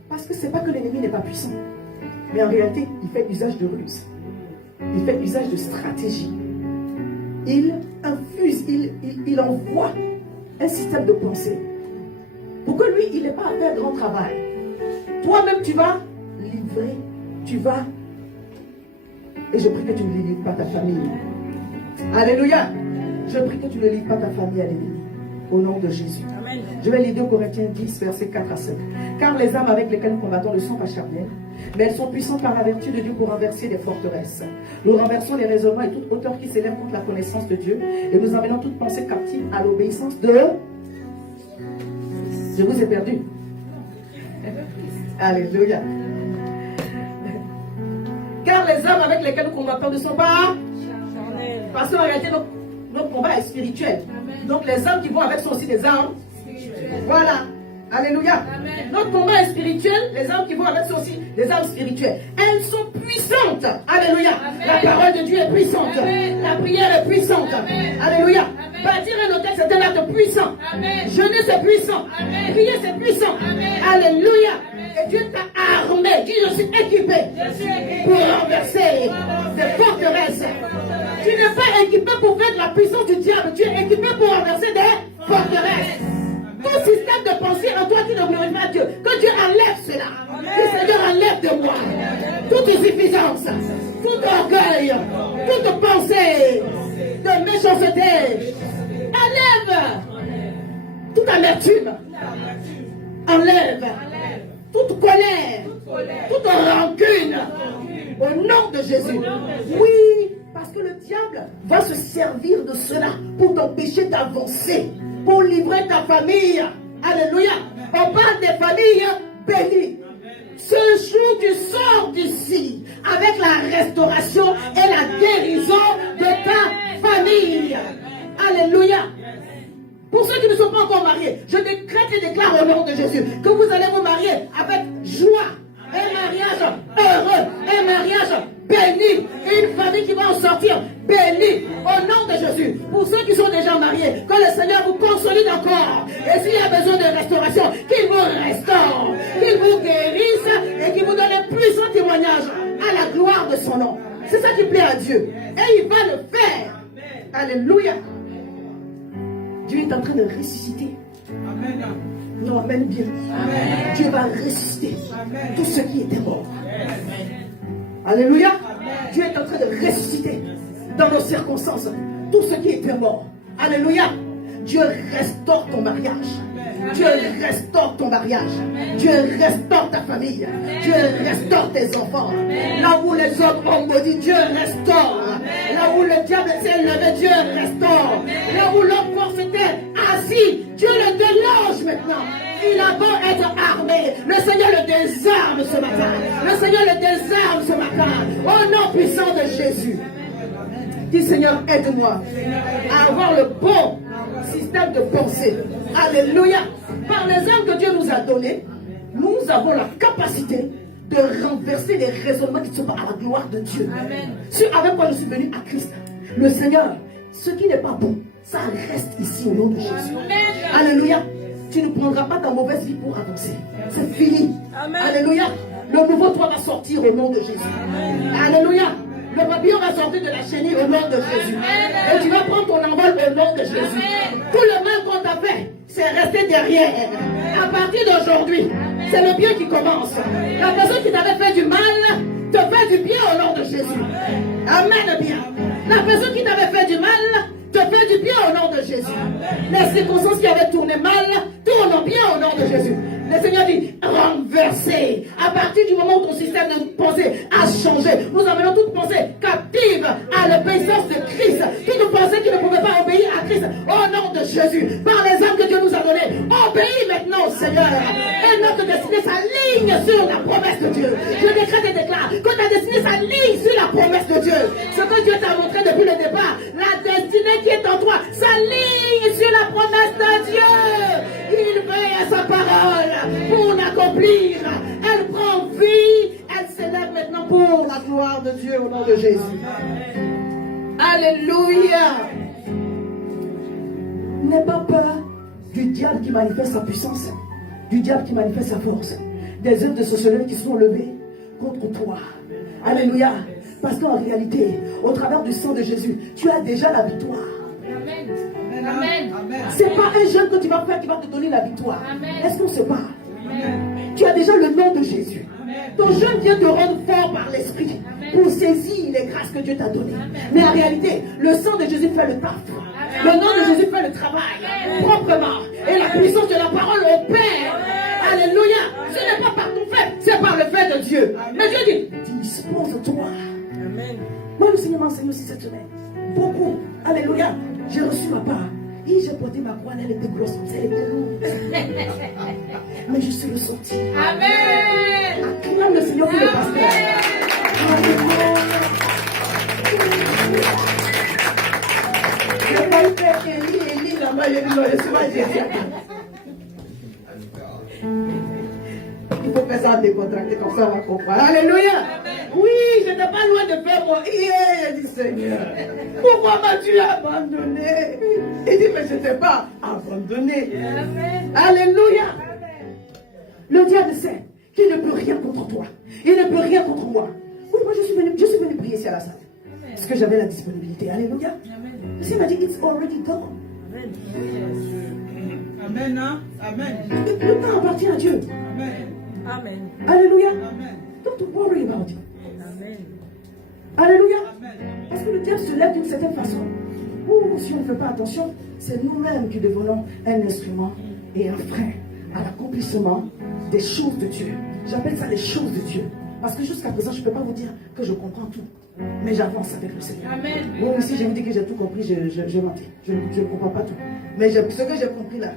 Parce que ce n'est pas que l'ennemi n'est pas puissant. Mais en réalité, il fait usage de ruse. Il fait usage de stratégie. Il infuse, il envoie un système de pensée. Pour que lui, il n'ait pas à faire grand travail. Toi-même, tu vas livrer. Tu vas... Et je prie que tu ne livres pas ta famille. Alléluia. Je prie que tu ne livres pas ta famille à l'ennemi. Au nom de Jésus. Amen. Je vais lire 2 Corinthiens 10, versets 4 à 5. Car les armes avec lesquelles nous combattons ne sont pas charnelles, mais elles sont puissantes par la vertu de Dieu pour renverser des forteresses. Nous renversons les raisonnements et toute hauteur qui s'élève contre la connaissance de Dieu, et nous amenons toute pensée captive à l'obéissance de... Je vous ai perdu. Alléluia. Car les armes avec lesquelles nous combattons ne sont pas charnelles. Parce qu'en réalité, notre combat est spirituel. Amen. Donc les armes qui vont avec sont aussi des armes spirituelles. Voilà. Alléluia. Amen. Notre combat est spirituel. Les armes qui vont avec sont aussi des armes spirituelles. Elles sont puissantes. Alléluia. Amen. La parole de Dieu est puissante. Amen. La prière est puissante. Amen. Alléluia. Amen. Bâtir un hôtel, c'est un acte puissant. Amen. Jeûner, c'est puissant. Amen. Prier, c'est puissant. Amen. Alléluia. Amen. Et Dieu t'a armé. Dis, je suis équipé pour renverser des forteresses. Tu n'es pas équipé pour faire de la puissance du diable. Tu es équipé pour renverser des forteresses. Tout système de pensée en toi qui ne glorifie pas Dieu. Que Dieu enlève cela. Que Seigneur enlève de moi toute insuffisance, tout orgueil, toute pensée de méchanceté. Enlève toute amertume. Enlève toute colère, toute rancune. Au nom de Jésus. Oui. Parce que le diable va se servir de cela pour t'empêcher d'avancer, pour livrer ta famille. Alléluia. On parle des familles bénies. Ce jour, tu sors d'ici avec la restauration et la guérison de ta famille. Alléluia. Pour ceux qui ne sont pas encore mariés, je décrète et déclare au nom de Jésus que vous allez vous marier avec joie. Un mariage heureux, un mariage béni, une famille qui va en sortir bénie au nom de Jésus. Pour ceux qui sont déjà mariés, que le Seigneur vous consolide encore. Et s'il y a besoin de restauration, qu'il vous restaure, qu'il vous guérisse et qu'il vous donne un puissant témoignage à la gloire de son nom. C'est ça qui plaît à Dieu. Et il va le faire. Alléluia. Dieu est en train de ressusciter. Amen. Non, amen bien. Amen. Dieu va ressusciter tout ce qui était mort. Alléluia. Amen. Dieu est en train de ressusciter dans nos circonstances tout ce qui était mort. Alléluia. Dieu restaure ton mariage. Amen. Dieu restaure ton mariage. Amen. Dieu restaure ta famille. Amen. Dieu restaure tes enfants. Amen. Là où les hommes ont maudit, Dieu restaure. Amen. Là où le diable s'est levé, Dieu restaure. Amen. Là où l'homme fort s'était assis, Dieu le déloge maintenant. Il a beau être armé, le Seigneur le désarme ce matin. Le Seigneur le désarme ce matin. Au nom puissant de Jésus. Dis Seigneur, aide-moi à avoir le bon système de pensée. Alléluia. Par les armes que Dieu nous a données, nous avons la capacité de renverser les raisonnements qui ne sont pas à la gloire de Dieu. Amen. Ce avec quoi je suis venu à Christ. Le Seigneur, ce qui n'est pas bon, ça reste ici au nom de Jésus. Amen. Alléluia. Tu ne prendras pas ta mauvaise vie pour avancer. C'est fini. Amen. Alléluia. Le nouveau toi va sortir au nom de Jésus. Amen. Alléluia. Le papillon va sortir de la chenille au nom de Jésus. Amen. Et tu vas prendre ton envol au nom de Jésus. Amen. Tout le mal qu'on t'a fait, c'est resté derrière. Amen. À partir d'aujourd'hui, c'est le bien qui commence. Amen. La personne qui t'avait fait du mal te fait du bien au nom de Jésus. Amen. Amen bien. La La personne qui t'avait fait du mal te fait du bien au nom de Jésus. Les circonstances qui avaient tourné mal tournent bien au nom de Jésus. Le Seigneur dit, renverser. À partir du moment où ton système de pensée a changé, nous amenons toute pensée captive à l'obéissance de Christ. Toute pensée qui ne pouvait pas obéir à Christ, au nom de Jésus, par les âmes que Dieu nous a données, obéis maintenant au Seigneur. Et notre destinée s'aligne sur la promesse de Dieu. Je décrète et déclare que ta destinée s'aligne sur la promesse de Dieu. Ce que Dieu t'a montré depuis le départ, la destinée qui est en toi s'aligne sur la promesse de Dieu. Il veille à sa parole pour l'accomplir. Elle prend vie, elle s'élève maintenant pour la gloire de Dieu au nom de Jésus. Alléluia. N'aie pas peur du diable qui manifeste sa puissance, du diable qui manifeste sa force, des œuvres de sorcellerie qui sont levées contre toi. Alléluia. Parce qu'en réalité, au travers du sang de Jésus, tu as déjà la victoire. Amen. Amen. C'est pas un jeûne que tu vas faire qui va te donner la victoire. Est-ce qu'on se parle? Tu as déjà le nom de Jésus. Ton jeûne vient te rendre fort par l'esprit pour saisir les grâces que Dieu t'a données. Mais en réalité, le sang de Jésus fait le taf. Le nom de Jésus fait le travail proprement. Et la puissance de la parole opère. Alléluia. Ce n'est pas par ton fait, c'est par le fait de Dieu. Mais Dieu dit, dispose-toi. Moi, le Seigneur m'a enseigné aussi cette semaine. Beaucoup. Alléluia. J'ai reçu ma part. Et j'ai porté ma croix, elle était grosse, elle était lourde. Mais je suis ressorti. Amen. Acclame le Seigneur pour le pasteur. Je n'ai pas eu peur qu'Élie, là-bas, je suis pas Jésus. Il faut faire ça décontracté, comme ça on va comprendre. Alléluia. Oui, je n'étais pas loin de faire mon j'ai dit Seigneur, pourquoi m'as-tu abandonné? Il dit, mais je ne t'ai pas abandonné. Amen. Alléluia. Le diable sait qu'il ne peut rien contre toi. Il ne peut rien contre moi. Oui, moi je suis venu prier ici à la salle. Parce que j'avais la disponibilité. Alléluia. Le Seigneur m'a dit, it's already done. Amen. Amen. Le temps appartient à Dieu. Amen. Amen. Alléluia. Amen. Don't worry about it. Amen. Alléluia. Amen. Parce que le diable se lève d'une certaine façon. Ou si on ne fait pas attention, c'est nous-mêmes qui devenons un instrument et un frein à l'accomplissement des choses de Dieu. J'appelle ça les choses de Dieu. Parce que jusqu'à présent, je ne peux pas vous dire que je comprends tout. Mais j'avance avec le Seigneur. Amen. Moi aussi, je vous dis que j'ai tout compris, je mentais. Je ne comprends pas tout. Mais ce que j'ai compris là,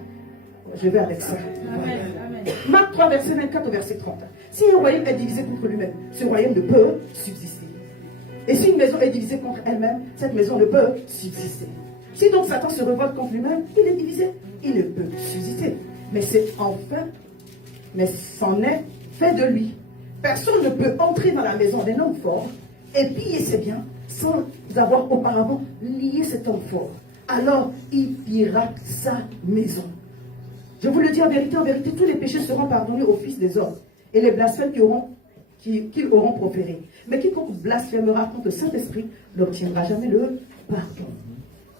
je vais avec ça. Amen. Amen. Marc 3, verset 24 au verset 30. Si un royaume est divisé contre lui-même, ce royaume ne peut subsister. Et si une maison est divisée contre elle-même, cette maison ne peut subsister. Si donc Satan se révolte contre lui-même, il est divisé, il ne peut subsister. Mais c'en est fait de lui. Personne ne peut entrer dans la maison d'un homme fort et piller ses biens sans avoir auparavant lié cet homme fort. Alors il pillera sa maison. Je vous le dis en vérité, tous les péchés seront pardonnés aux fils des hommes et les blasphèmes qu'ils auront proférés. Mais quiconque blasphémera contre le Saint-Esprit n'obtiendra jamais le pardon.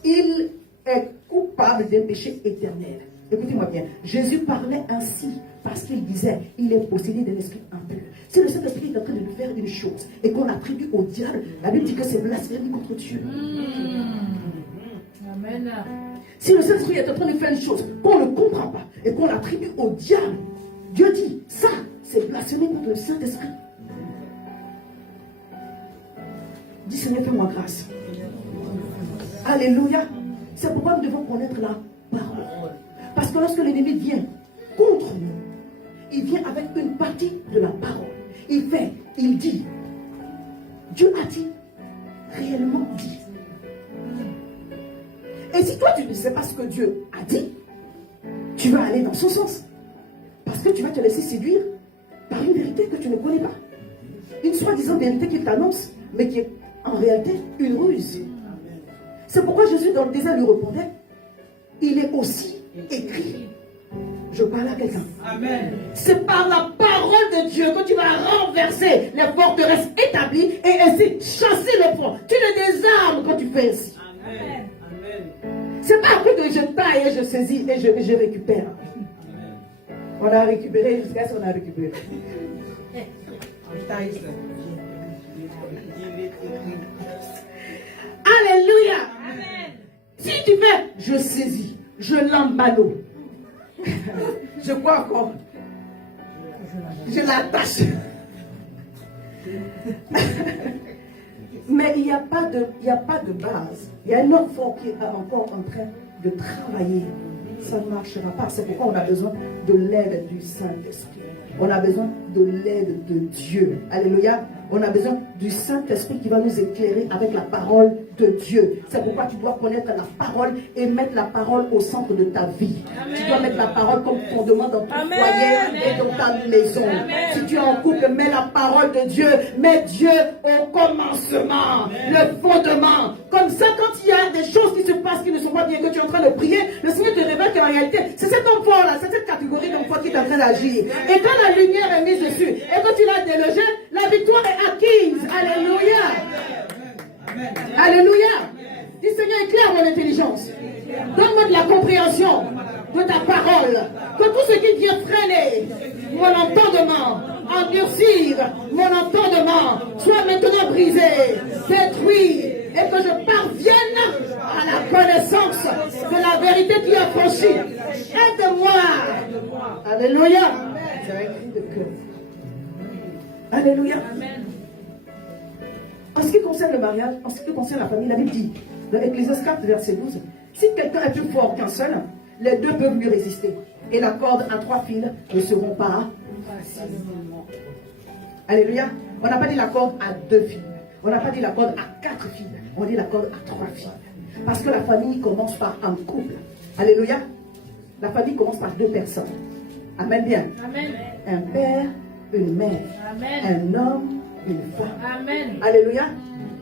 Il est coupable d'un péché éternel. Écoutez-moi bien, Jésus parlait ainsi parce qu'il disait, il est possédé d'un esprit impur. Si le Saint-Esprit est en train de nous faire une chose et qu'on attribue au diable, la Bible dit que c'est blasphémie contre Dieu. Amen. Si le Saint-Esprit est en train de faire une chose qu'on ne comprend pas et qu'on l'attribue au diable, Dieu dit, ça, c'est blasphémie contre le Saint-Esprit. Dis Seigneur, fais-moi grâce. Alléluia. C'est pourquoi nous devons connaître la parole. Parce que lorsque l'ennemi vient contre nous, il vient avec une partie de la parole. Il dit, Dieu a dit, réellement dit. Et si toi tu ne sais pas ce que Dieu a dit, tu vas aller dans son sens. Parce que tu vas te laisser séduire par une vérité que tu ne connais pas. Une soi-disant vérité qu'il t'annonce, mais qui est en réalité une ruse. C'est pourquoi Jésus dans le désert lui répondait, il est aussi écrit. Je parle à quelqu'un. Amen. C'est par la parole de Dieu que tu vas renverser les forteresses établies et ainsi chasser le fond. Tu le désarmes quand tu fais ainsi. Amen. Amen. C'est pas un coup de je taille et je saisis et je récupère. Amen. On a récupéré jusqu'à ce qu'on a récupéré. Si tu fais, je saisis, je l'emballe. Je crois encore. Je l'attache. Mais il n'y a pas de base. Il y a un autre fort qui est encore en train de travailler. Ça ne marchera pas. C'est pourquoi on a besoin de l'aide du Saint-Esprit. On a besoin de l'aide de Dieu. Alléluia. On a besoin du Saint-Esprit qui va nous éclairer avec la parole de Dieu. C'est pourquoi tu dois connaître la parole et mettre la parole au centre de ta vie. Amen. Tu dois mettre la parole comme fondement dans ton foyer et dans ta maison. Amen. Si tu es en couple, mets la parole de Dieu. Mets Dieu au commencement, le fondement. Comme ça, quand il y a des choses qui se passent qui ne sont pas bien, que tu es en train de prier, le Seigneur te révèle qu'en réalité, c'est cet homme fort-là, c'est cette catégorie d'homme fort qui est en train d'agir. Et quand la lumière est mise dessus, et que tu l'as délogé, la victoire est acquise. Alléluia. Alléluia. Dis Seigneur, éclaire mon intelligence. Donne-moi de la compréhension de ta parole. Que tout ce qui vient freiner mon entendement, endurcir mon entendement, soit maintenant brisé, détruit, et que je parvienne à la connaissance de la vérité qui a franchi. Aide-moi. Alléluia. C'est un cri de cœur. Alléluia. Amen. En ce qui concerne le mariage, en ce qui concerne la famille, la Bible dit, dans Ecclésiaste 4, verset 12, si quelqu'un est plus fort qu'un seul, les deux peuvent lui résister. Et la corde à 3 fils ne seront pas facilement. Alléluia. On n'a pas dit la corde à 2 fils. On n'a pas dit la corde à 4 fils. On dit la corde à 3 fils. Parce que la famille commence par un couple. Alléluia. La famille commence par 2 personnes. Amen bien. Amen. Un père, une mère. Amen. Un homme, une femme. Amen. Alléluia.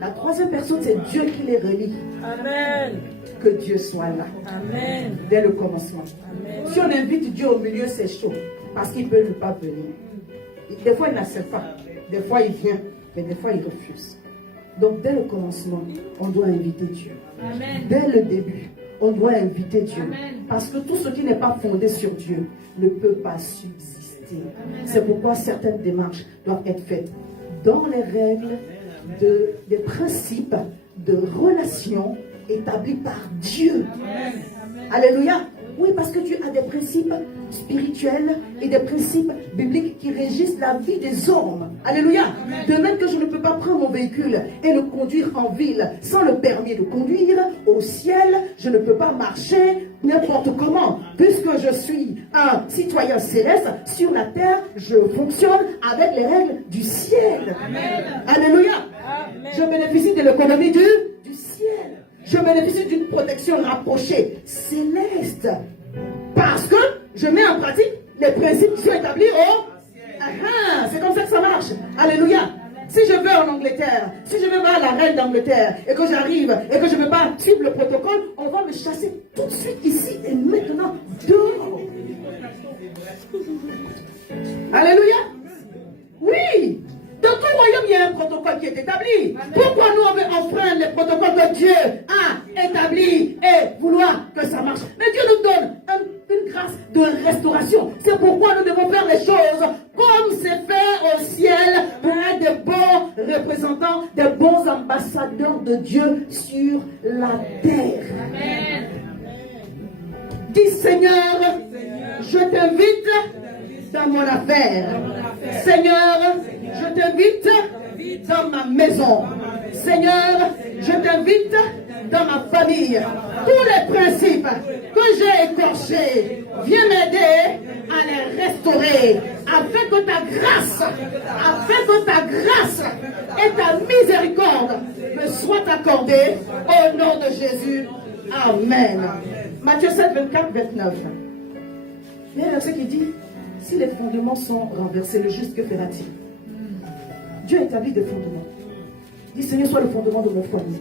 La 3e personne, c'est Dieu qui les relie. Amen. Que Dieu soit là. Amen. Dès le commencement. Amen. Si on invite Dieu au milieu, c'est chaud. Parce qu'il ne peut ne pas venir. Des fois, il n'accepte pas. Des fois, il vient. Mais des fois, il refuse. Donc, dès le commencement, on doit inviter Dieu. Amen. Dès le début, on doit inviter Dieu. Amen. Parce que tout ce qui n'est pas fondé sur Dieu ne peut pas subsister. Amen. C'est pourquoi certaines démarches doivent être faites dans les règles des principes de relations établis par Dieu. Amen. Alléluia. Oui, parce que Dieu a des principes spirituels et des principes bibliques qui régissent la vie des hommes. Alléluia. Amen. De même que je ne peux pas prendre mon véhicule et le conduire en ville sans le permis de conduire, au ciel, je ne peux pas marcher n'importe comment. Puisque je suis un citoyen céleste, sur la terre, je fonctionne avec les règles du ciel. Amen. Alléluia. Amen. Je bénéficie de l'économie du ciel. Je bénéficie d'une protection rapprochée céleste. Parce que je mets en pratique les principes qui sont établis au... c'est comme ça que ça marche. Alléluia. Si je vais en Angleterre, si je vais voir la reine d'Angleterre et que j'arrive et que je ne veux pas suivre le protocole, on va me chasser tout de suite ici et maintenant dehors. Alléluia. Oui. Dans tout royaume, il y a un protocole qui est établi. Amen. Pourquoi nous on veut enfreindre les protocoles que Dieu a établis et vouloir que ça marche? Mais Dieu nous donne une grâce de restauration. C'est pourquoi nous devons faire les choses comme c'est fait au ciel pour être des bons représentants, des bons ambassadeurs de Dieu sur la terre. Amen. Dis Seigneur, je t'invite dans mon affaire. Seigneur, je t'invite dans ma maison. Seigneur, je t'invite dans ma famille. Tous les principes que j'ai écorchés, viens m'aider à les restaurer afin que ta grâce et ta miséricorde me soient accordées au nom de Jésus. Amen. Matthieu 7, 24, 29. Il y a un verset qui dit, si les fondements sont renversés, le juste que fera-t-il? Dieu établit des fondements. Dis Seigneur, sois le fondement de mon foyer.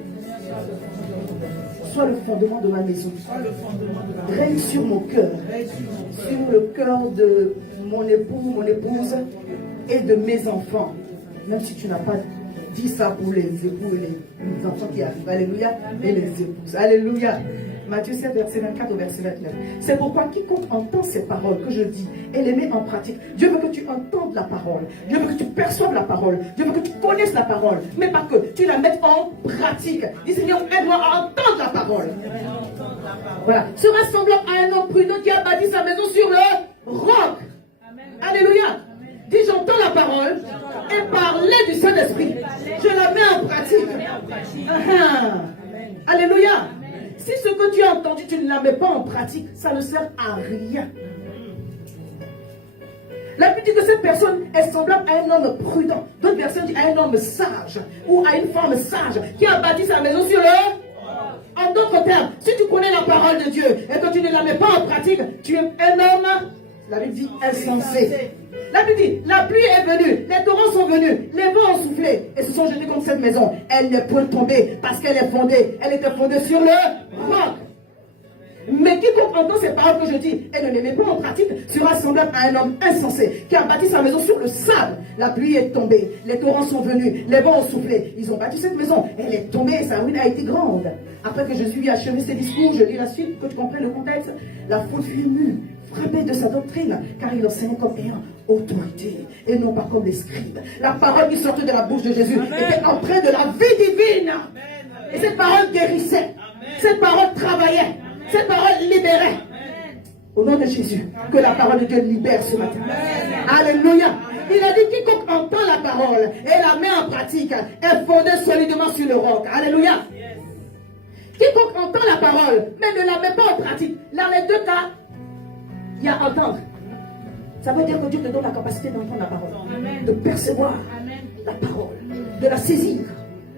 Sois le fondement de ma maison. Règne sur mon cœur. Sur le cœur de mon époux, mon épouse et de mes enfants. Même si tu n'as pas dit ça pour les époux et les enfants qui arrivent. Alléluia. Et les épouses. Alléluia. Matthieu 7, verset 24 au verset 29. C'est pourquoi quiconque entend ces paroles que je dis et les met en pratique, Dieu veut que tu entendes la parole. Dieu veut que tu perçoives la parole. Dieu veut que tu connaisses la parole. Mais pas que tu la mettes en pratique. Dis Seigneur, aide-moi à entendre la parole. Voilà. Sera semblable à un homme prudent qui a bâti sa maison sur le roc. Alléluia. Dis j'entends la parole et parler du Saint-Esprit. Je la mets en pratique. Alléluia. Si ce que tu as entendu, tu ne la mets pas en pratique, ça ne sert à rien. La Bible dit que cette personne est semblable à un homme prudent. D'autres personnes disent à un homme sage ou à une femme sage qui a bâti sa maison sur le... En d'autres termes, si tu connais la parole de Dieu et que tu ne la mets pas en pratique, tu es un homme, la Bible dit, insensé. La Bible dit, la pluie est venue, les torrents sont venus, les vents ont soufflé et se sont jetés contre cette maison. Elle n'est point tombée parce qu'elle est fondée. Elle était fondée sur le roc. Mais quiconque entend ces paroles que je dis et ne les met pas en pratique sera semblable à un homme insensé qui a bâti sa maison sur le sable. La pluie est tombée, les torrents sont venus, les vents ont soufflé. Ils ont bâti cette maison, elle est tombée, sa ruine a été grande. Après que Jésus lui a achevé ses discours, je lis la suite, que tu comprennes le contexte. La foule fut émue, frappée de sa doctrine, car il enseignait comme ayant autorité et non pas comme les scribes. La parole qui sortait de la bouche de Jésus était empreinte de la vie divine. Et cette parole guérissait, cette parole travaillait. Cette parole libérait. Au nom de Jésus, que la parole de Dieu libère ce matin. Alléluia. Il a dit quiconque entend la parole et la met en pratique est fondé solidement sur le roc. Alléluia. Quiconque entend la parole mais ne la met pas en pratique. Dans les deux cas, il y a entendre. Ça veut dire que Dieu te donne la capacité d'entendre la parole, de percevoir la parole, de la saisir.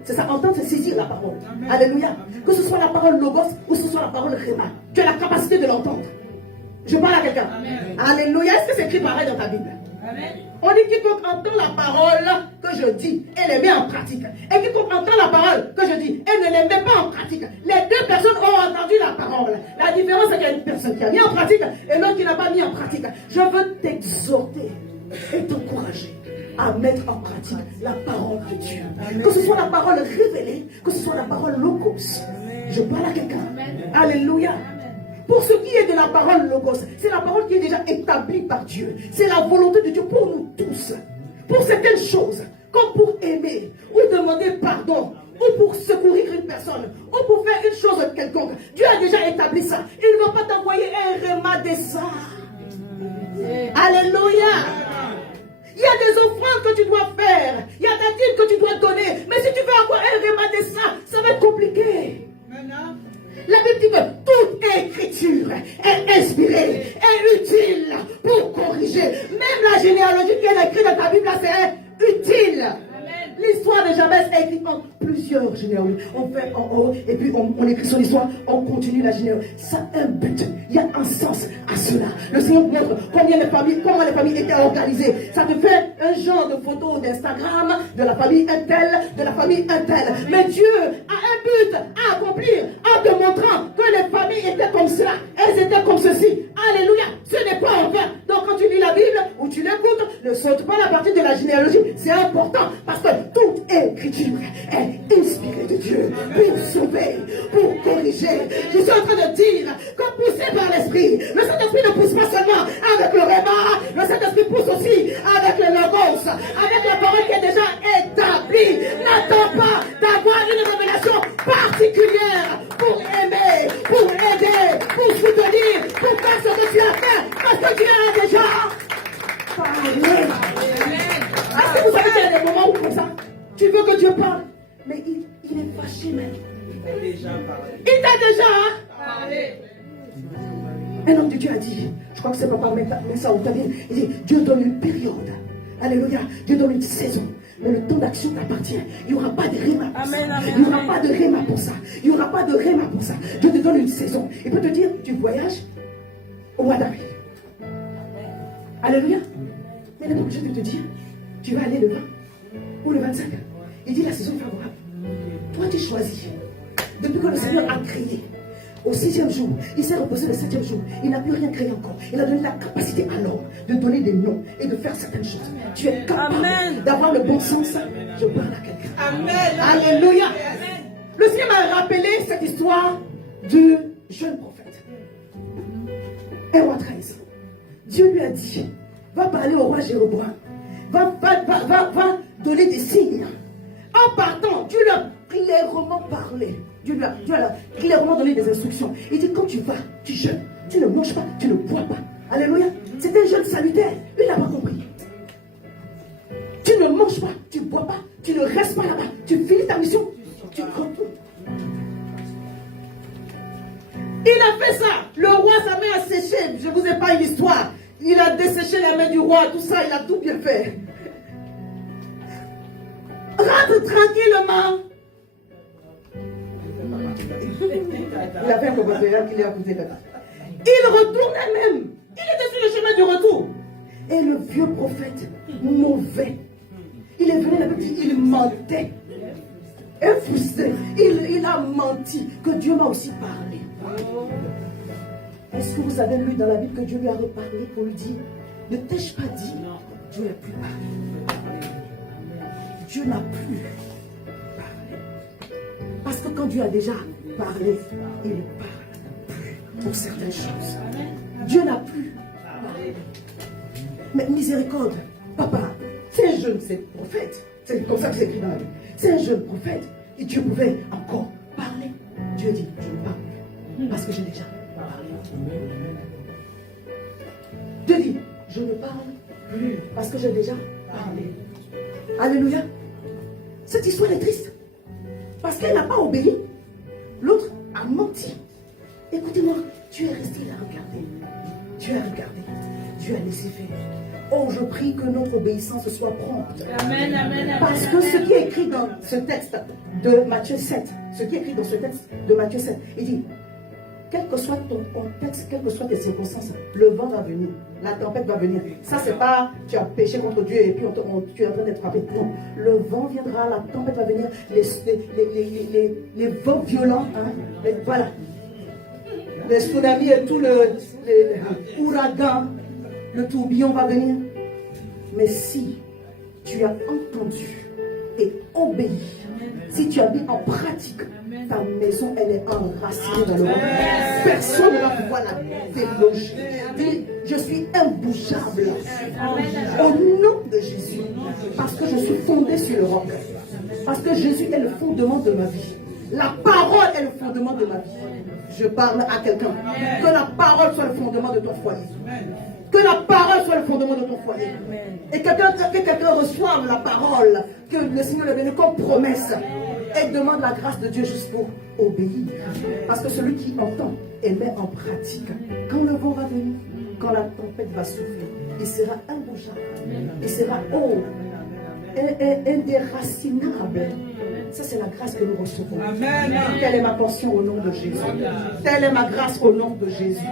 C'est ça, entendre, c'est saisir la parole. Amen. Alléluia. Que ce soit la parole logos ou ce soit la parole réma. Tu as la capacité de l'entendre. Je parle à quelqu'un. Alléluia. Est-ce que c'est écrit pareil dans ta Bible? Amen. On dit quiconque entend la parole que je dis et les met en pratique. Et quiconque entend la parole que je dis et ne les met pas en pratique. Les deux personnes ont entendu la parole. La différence, c'est qu'il y a une personne qui a mis en pratique et l'autre qui n'a pas mis en pratique. Je veux t'exhorter et t'encourager à mettre en pratique la parole de Dieu. Amen. Que ce soit la parole révélée, que ce soit la parole logos. Je parle à quelqu'un. Alléluia. Amen. Pour ce qui est de la parole logos, c'est la parole qui est déjà établie par Dieu. C'est la volonté de Dieu pour nous tous. Pour certaines choses, comme pour aimer, ou demander pardon, ou pour secourir une personne, ou pour faire une chose quelconque. Dieu a déjà établi ça. Il ne va pas t'envoyer un remadessa. Alléluia. Il y a des offrandes que tu dois faire. Il y a des dîmes que tu dois donner. Mais si tu veux avoir un remas de ça va être compliqué. Maintenant, la Bible dit que toute écriture est inspirée, est utile pour corriger. Même la généalogie qui est écrite dans ta Bible, c'est utile. L'histoire de Jabez est écrite en plusieurs généalogies. On fait en haut et puis on écrit son histoire, on continue la généalogie. Ça a un but, il y a un sens à cela. Le Seigneur montre comment les familles étaient organisées. Ça te fait un genre de photo d'Instagram de la famille Intel, de la famille Intel. Mais Dieu a un but à accomplir en te montrant que les familles étaient comme cela, elles étaient comme ceci. Alléluia, ce n'est pas en vain. Donc quand tu lis la Bible ou tu l'écoutes, ne saute pas la partie de la généalogie. C'est important parce que toute écriture est inspirée de Dieu pour sauver, pour corriger. Je suis en train de dire que poussé par l'Esprit, le Saint-Esprit ne pousse pas seulement avec le réma, le Saint-Esprit pousse aussi avec le logos, avec la parole qui est déjà établie. N'attends pas d'avoir une révélation particulière pour aimer, pour aider, pour soutenir, pour faire ce que tu as fait, parce que Dieu a déjà parlé. Est-ce que vous savez qu'il y a des moments où comme ça, tu veux que Dieu parle, mais il est fâché même. Il t'a déjà parlé. Un homme de Dieu a dit, je crois que c'est papa Messa Otavien, il dit, Dieu donne une période. Alléluia. Dieu donne une saison. Mais le temps d'action t'appartient. Il n'y aura pas de réma pour ça. Il n'y aura pas de réma pour ça. Il n'y aura pas de réma pour ça. Dieu te donne une saison. Il peut te dire, tu voyages au mois d'avril. Alléluia. Mais il n'est pas obligé de te dire, tu vas aller le 20 ou le 25. Il dit la saison favorable. Toi, tu choisis. Depuis que le Seigneur a créé, au 6e jour, il s'est reposé le 7e jour. Il n'a plus rien créé encore. Il a donné la capacité à l'homme de donner des noms et de faire certaines choses. Tu es capable d'avoir le bon sens. Je parle à quelqu'un. Amen. Alléluia. Le Seigneur m'a rappelé cette histoire du jeune prophète. 1 roi 13. Dieu lui a dit, va parler au roi Jéroboam. Va donner des signes. En partant, Dieu lui a clairement parlé. Dieu lui a clairement donné des instructions. Il dit, quand tu vas, tu jeûnes, tu ne manges pas, tu ne bois pas. Alléluia. C'est un jeûne salutaire. Lui, il n'a pas compris. Tu ne manges pas, tu ne bois pas, tu ne restes pas là-bas. Tu finis ta mission, tu retournes. Il a fait ça. Le roi, sa main a séché. Je ne vous ai pas une histoire. Il a desséché la main du roi, tout ça, il a tout bien fait. Rentre tranquillement. Il a fait un commandement qu'il a écouté. Il retournait même. Il était sur le chemin du retour. Et le vieux prophète, mauvais, il est venu là-bas, il mentait. Frustré. Il a menti. Que Dieu m'a aussi parlé. Est-ce que vous avez lu dans la Bible que Dieu lui a reparlé pour lui dire, ne t'ai-je pas dit, Dieu n'a plus parlé. Dieu n'a plus parlé. Parce que quand Dieu a déjà parlé, il ne parle plus pour certaines choses. Dieu n'a plus parlé. Mais miséricorde, papa, c'est un jeune prophète. C'est comme ça que c'est écrit dans la Bible. C'est un jeune prophète. Et Dieu pouvait encore parler. Dieu dit, je ne parle plus. Parce que j'ai déjà parlé. Dieu dit, je ne parle plus. Parce que j'ai déjà parlé. Alléluia. Cette histoire est triste. Parce qu'elle n'a pas obéi. L'autre a menti. Écoutez-moi, tu es resté là à regarder. Tu as regardé. Dieu a laissé faire. Oh, je prie que notre obéissance soit prompte. Amen, amen, amen. Parce que ce qui est écrit dans ce texte de Matthieu 7, il dit, quel que soit ton contexte, quelles que soient tes circonstances, le vent va venir, la tempête va venir. Ça, c'est pas tu as péché contre Dieu et puis tu es en train d'être frappé. Non, le vent viendra, la tempête va venir, les vents violents, hein, voilà. Les tsunamis et tout l'ouragan, le tourbillon va venir. Mais si tu as entendu et obéi, si tu as mis en pratique, ta maison, elle est enracinée dans le monde. Personne ne va pouvoir la déloger. Dis, je suis imbougeable au nom de Jésus. Parce que je suis fondé sur le roc. Parce que Jésus est le fondement de ma vie. La parole est le fondement de ma vie. Je parle à quelqu'un. Que la parole soit le fondement de ton foyer. Que la parole soit le fondement de ton foyer. Et que quelqu'un reçoive la parole que le Seigneur lui a donnée comme promesse. Et demande la grâce de Dieu juste pour obéir. Parce que celui qui entend et met en pratique, quand le vent va venir, quand la tempête va souffler, il sera imbougeable. Il sera indéracinable. Ça, c'est la grâce que nous recevons. Amen. Telle est ma portion au nom de Jésus. Telle est ma grâce au nom de Jésus.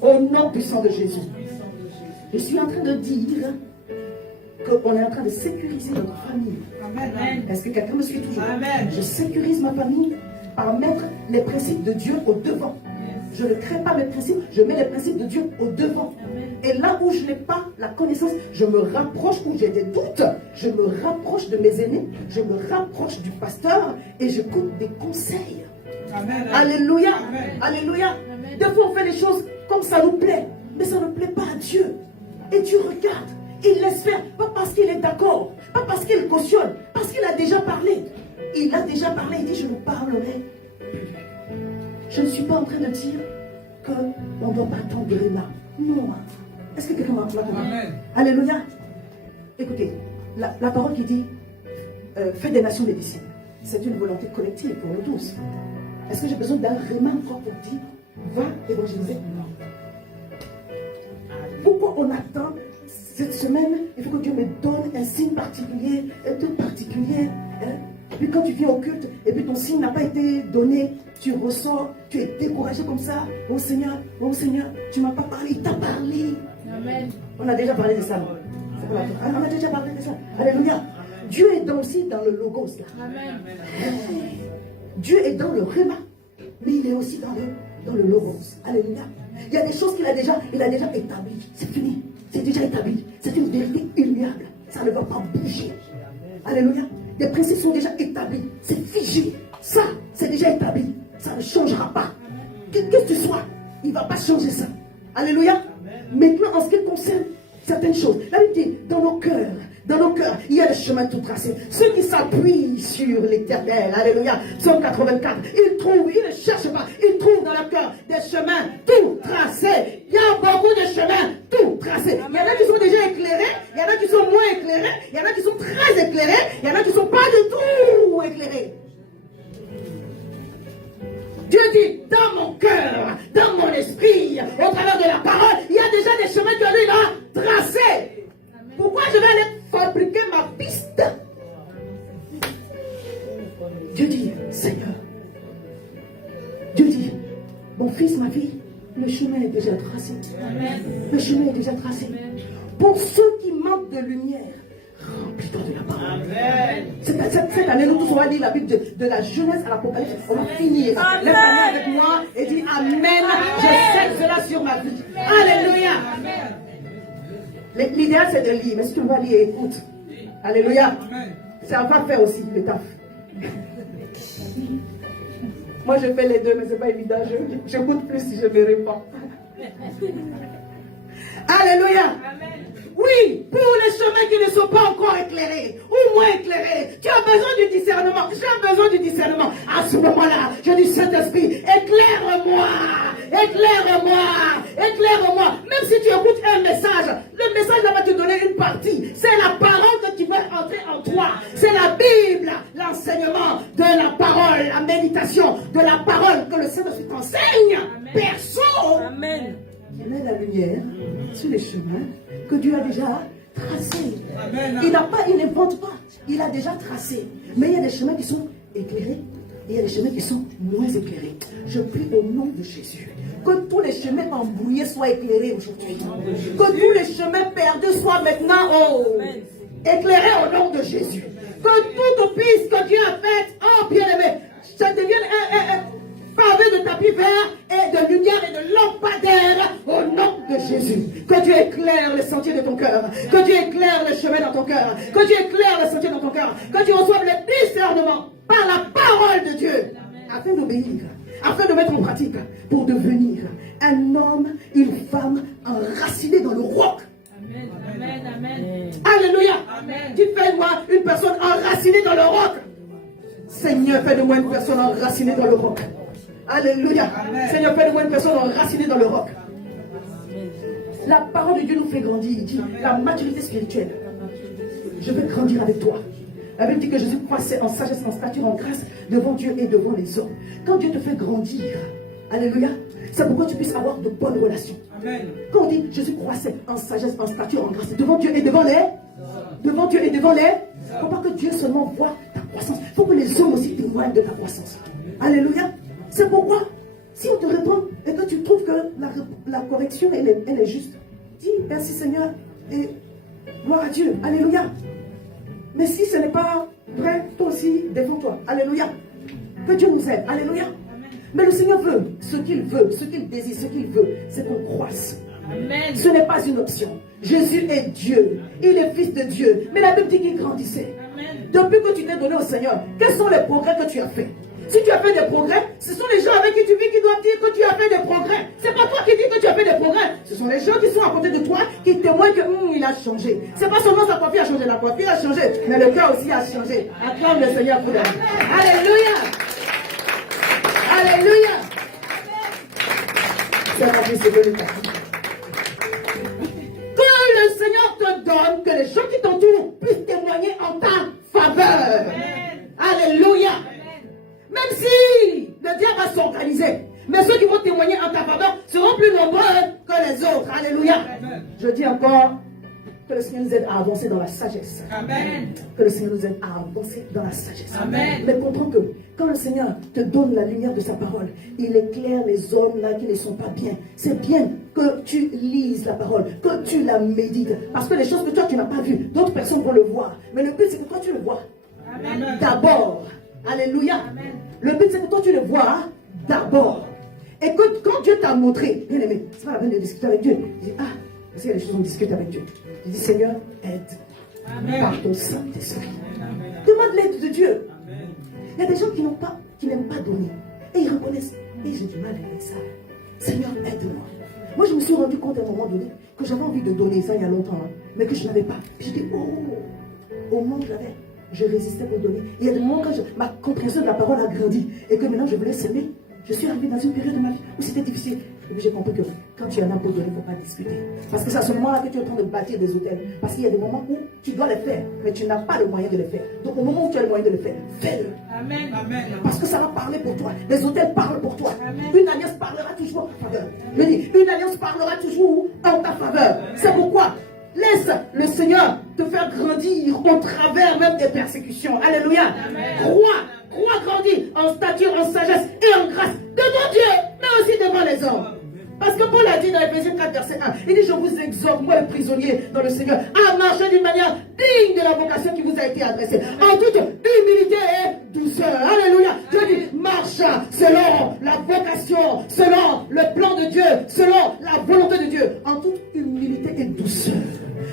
Au nom puissant de Jésus. Je suis en train de dire qu'on est en train de sécuriser notre famille. Amen. Est-ce que quelqu'un me suit toujours? Amen. Je sécurise ma famille par mettre les principes de Dieu au devant. Je ne crée pas mes principes, je mets les principes de Dieu au devant. Et là où je n'ai pas la connaissance, je me rapproche, où j'ai des doutes, je me rapproche de mes aînés, je me rapproche du pasteur et j'écoute des conseils. Amen. Alléluia. Amen. Alléluia. Des fois on fait les choses comme ça nous plaît, mais ça ne plaît pas à Dieu. Et Dieu regarde, il laisse faire, pas parce qu'il est d'accord, pas parce qu'il cautionne, parce qu'il a déjà parlé. Il a déjà parlé, il dit je ne parlerai plus. Je ne suis pas en train de dire qu'on ne doit pas attendre de Réma. Non. Est-ce que quelqu'un m'a compris? Alléluia. Écoutez, la parole qui dit faites des nations des disciples, c'est une volonté collective pour nous tous. Est-ce que j'ai besoin d'un Réma encore pour dire va évangéliser? Pourquoi on attend cette semaine? Il faut que Dieu me donne un signe particulier, un truc particulier. Hein? Et puis quand tu viens au culte, et puis ton signe n'a pas été donné, tu ressors, tu es découragé comme ça. Oh Seigneur, tu ne m'as pas parlé, il t'a parlé. Amen. On a déjà parlé de ça. On a déjà parlé de ça. Alléluia. Dieu est aussi dans le logos là. Amen. Dieu est dans le Réma, mais il est aussi dans le logos. Alléluia. Il y a des choses qu'il a déjà établies. C'est fini. C'est déjà établi. C'est une vérité immuable. Ça ne va pas bouger. Alléluia. Les principes sont déjà établis. C'est figé. Ça, c'est déjà établi. Ça ne changera pas. Qu'est-ce que tu va pas changer ça. Alléluia. Maintenant, en ce qui concerne certaines choses, la Bible dit, dans nos cœurs, il y a des chemins tout tracés. Ceux qui s'appuient sur l'éternel, alléluia, Psaume 84, ils ne cherchent pas, ils trouvent dans leur cœur des chemins tout tracés. Il y a beaucoup de chemins tout tracés. Il y en a qui sont déjà éclairés, il y en a qui sont moins éclairés, il y en a qui sont très éclairés, il y en a qui ne sont pas du tout éclairés. Dieu dit, dans mon cœur, dans mon esprit, au travers de la parole, il y a déjà des chemins que lui a tracés. Pourquoi je vais aller fabriquer ma piste? Dieu dit, Seigneur, Dieu dit, mon fils, ma fille, le chemin est déjà tracé. Le chemin est déjà tracé. Pour ceux qui manquent de lumière, remplis-toi de la parole. Cette année, nous tous on va lire la Bible de la Genèse à l'Apocalypse. On va finir. Lève la main avec moi et dis Amen. Je sais cela sur ma vie. Alléluia. L'idéal c'est de lire, mais si tu vas lire, écoute. Alléluia. Ça va faire aussi le taf. Moi je fais les deux, mais c'est pas évident. J'écoute plus si je me réponds. Alléluia. Oui, pour les chemins qui ne sont pas encore éclairés ou moins éclairés, tu as besoin du discernement. J'ai besoin du discernement. À ce moment-là, je dis Saint-Esprit, éclaire-moi, éclaire-moi, éclaire-moi. Même si tu écoutes un message, le message va te donner une partie. C'est la parole qui va entrer en toi. C'est la Bible, l'enseignement de la parole, la méditation de la parole que le Saint-Esprit t'enseigne. Perso. Amen. Il met la lumière sur les chemins que Dieu a déjà tracés. Il n'invente pas, il a déjà tracé. Mais il y a des chemins qui sont éclairés et il y a des chemins qui sont moins éclairés. Je prie au nom de Jésus que tous les chemins embrouillés soient éclairés aujourd'hui. Que tous les chemins perdus soient maintenant éclairés au nom de Jésus. Que toute piste que Dieu a faite, bien-aimé, ça devienne un pavé de tapis vert et de lumière et de lampadaire au nom de Jésus. Que Dieu éclaire les sentiers de ton cœur. Que Dieu éclaire le chemin dans ton cœur. Que Dieu éclaire les sentiers dans ton cœur. Que tu reçoives le discernement par la parole de Dieu. Afin d'obéir, afin de mettre en pratique pour devenir un homme, une femme enracinée dans le roc. Amen. Amen. Amen. Alléluia. Amen. Tu fais de moi une personne enracinée dans le roc. Seigneur, fais de moi une personne enracinée dans le roc. Alléluia. Amen. Seigneur, fais de moi une personne enracinée dans le roc. La parole de Dieu nous fait grandir. Il dit la maturité spirituelle. Je vais grandir avec toi. La Bible dit que Jésus croissait en sagesse, en stature, en grâce devant Dieu et devant les hommes. Quand Dieu te fait grandir, alléluia, c'est pour que tu puisses avoir de bonnes relations. Amen. Quand on dit Jésus croissait en sagesse, en stature, en grâce devant Dieu et devant les devant Dieu et devant les, il ne faut pas que Dieu seulement voit ta croissance. Il faut que les hommes aussi témoignent de ta croissance. Alléluia. C'est pourquoi, si on te répond et que tu trouves que la correction elle est juste, dis merci Seigneur et gloire à Dieu. Alléluia. Mais si ce n'est pas vrai, toi aussi, défends-toi. Alléluia. Que Dieu nous aide. Alléluia. Mais le Seigneur veut, ce qu'il désire, ce qu'il veut, c'est qu'on croisse. Amen. Ce n'est pas une option. Jésus est Dieu. Il est fils de Dieu. Mais la Bible dit qu'il grandissait. Amen. Depuis que tu t'es donné au Seigneur, quels sont les progrès que tu as fait? Si tu as fait des progrès, ce sont les gens avec qui tu vis qui doivent dire que tu as fait des progrès. Ce n'est pas toi qui dis que tu as fait des progrès. Ce sont les gens qui sont à côté de toi qui témoignent que il a changé. Ce n'est pas seulement sa coiffure a changé, la coiffure a changé, mais le cœur aussi a changé. Acclame le Seigneur pour la vie. Alléluia. Alléluia. C'est la vie, c'est de l'État. Que le Seigneur te donne, que les gens qui t'entourent puissent témoigner en ta faveur. Amen. Alléluia. Même si le diable va s'organiser, mais ceux qui vont témoigner en ta faveur seront plus nombreux que les autres. Alléluia. Amen. Je dis encore que le Seigneur nous aide à avancer dans la sagesse. Amen. Que le Seigneur nous aide à avancer dans la sagesse. Amen. Mais comprends que quand le Seigneur te donne la lumière de sa parole, il éclaire les hommes là qui ne sont pas bien. C'est bien que tu lises la parole, que tu la médites. Parce que les choses que toi tu n'as pas vues, d'autres personnes vont le voir. Mais le but c'est que toi tu le vois. Amen. D'abord. Alléluia. Amen. Le but c'est que toi tu le vois d'abord. Et que quand Dieu t'a montré, bien aimé, c'est pas la peine de discuter avec Dieu. Je dis, parce qu'il y a des choses on discute avec Dieu. Je dis, Seigneur, aide par ton Saint-Esprit. Demande l'aide de Dieu. Amen. Il y a des gens qui n'aiment pas donner. Et ils reconnaissent, et j'ai du mal avec ça. Seigneur, aide-moi. Moi, je me suis rendu compte à un moment donné que j'avais envie de donner ça il y a longtemps, hein, mais que je n'avais pas. Puis j'ai dit, au moment où je résistais pour donner. Il y a des moments quand ma compréhension de la parole a grandi et que maintenant je voulais s'aimer. Je suis arrivée dans une période de ma vie où c'était difficile. Et puis j'ai compris que quand tu en as pour donner, il ne faut pas discuter. Parce que c'est à ce moment-là que tu es en train de bâtir des hôtels. Parce qu'il y a des moments où tu dois les faire, mais tu n'as pas le moyen de les faire. Donc au moment où tu as le moyen de le faire, fais-le. Amen. Amen. Parce que ça va parler pour toi. Les hôtels parlent pour toi. Amen. Une alliance parlera toujours en ta faveur. Je dis, une alliance parlera toujours en ta faveur. C'est pourquoi laisse le Seigneur te faire grandir au travers même des persécutions. Alléluia. Crois grandir en stature, en sagesse et en grâce devant Dieu, mais aussi devant les hommes. Parce que Paul a dit dans Éphésiens 4, verset 1, il dit, je vous exhorte, moi le prisonnier dans le Seigneur, à marcher d'une manière digne de la vocation qui vous a été adressée, en toute humilité et douceur. Alléluia. Je dis, marche selon la vocation, selon le plan de Dieu, selon la volonté de Dieu, en toute humilité et douceur.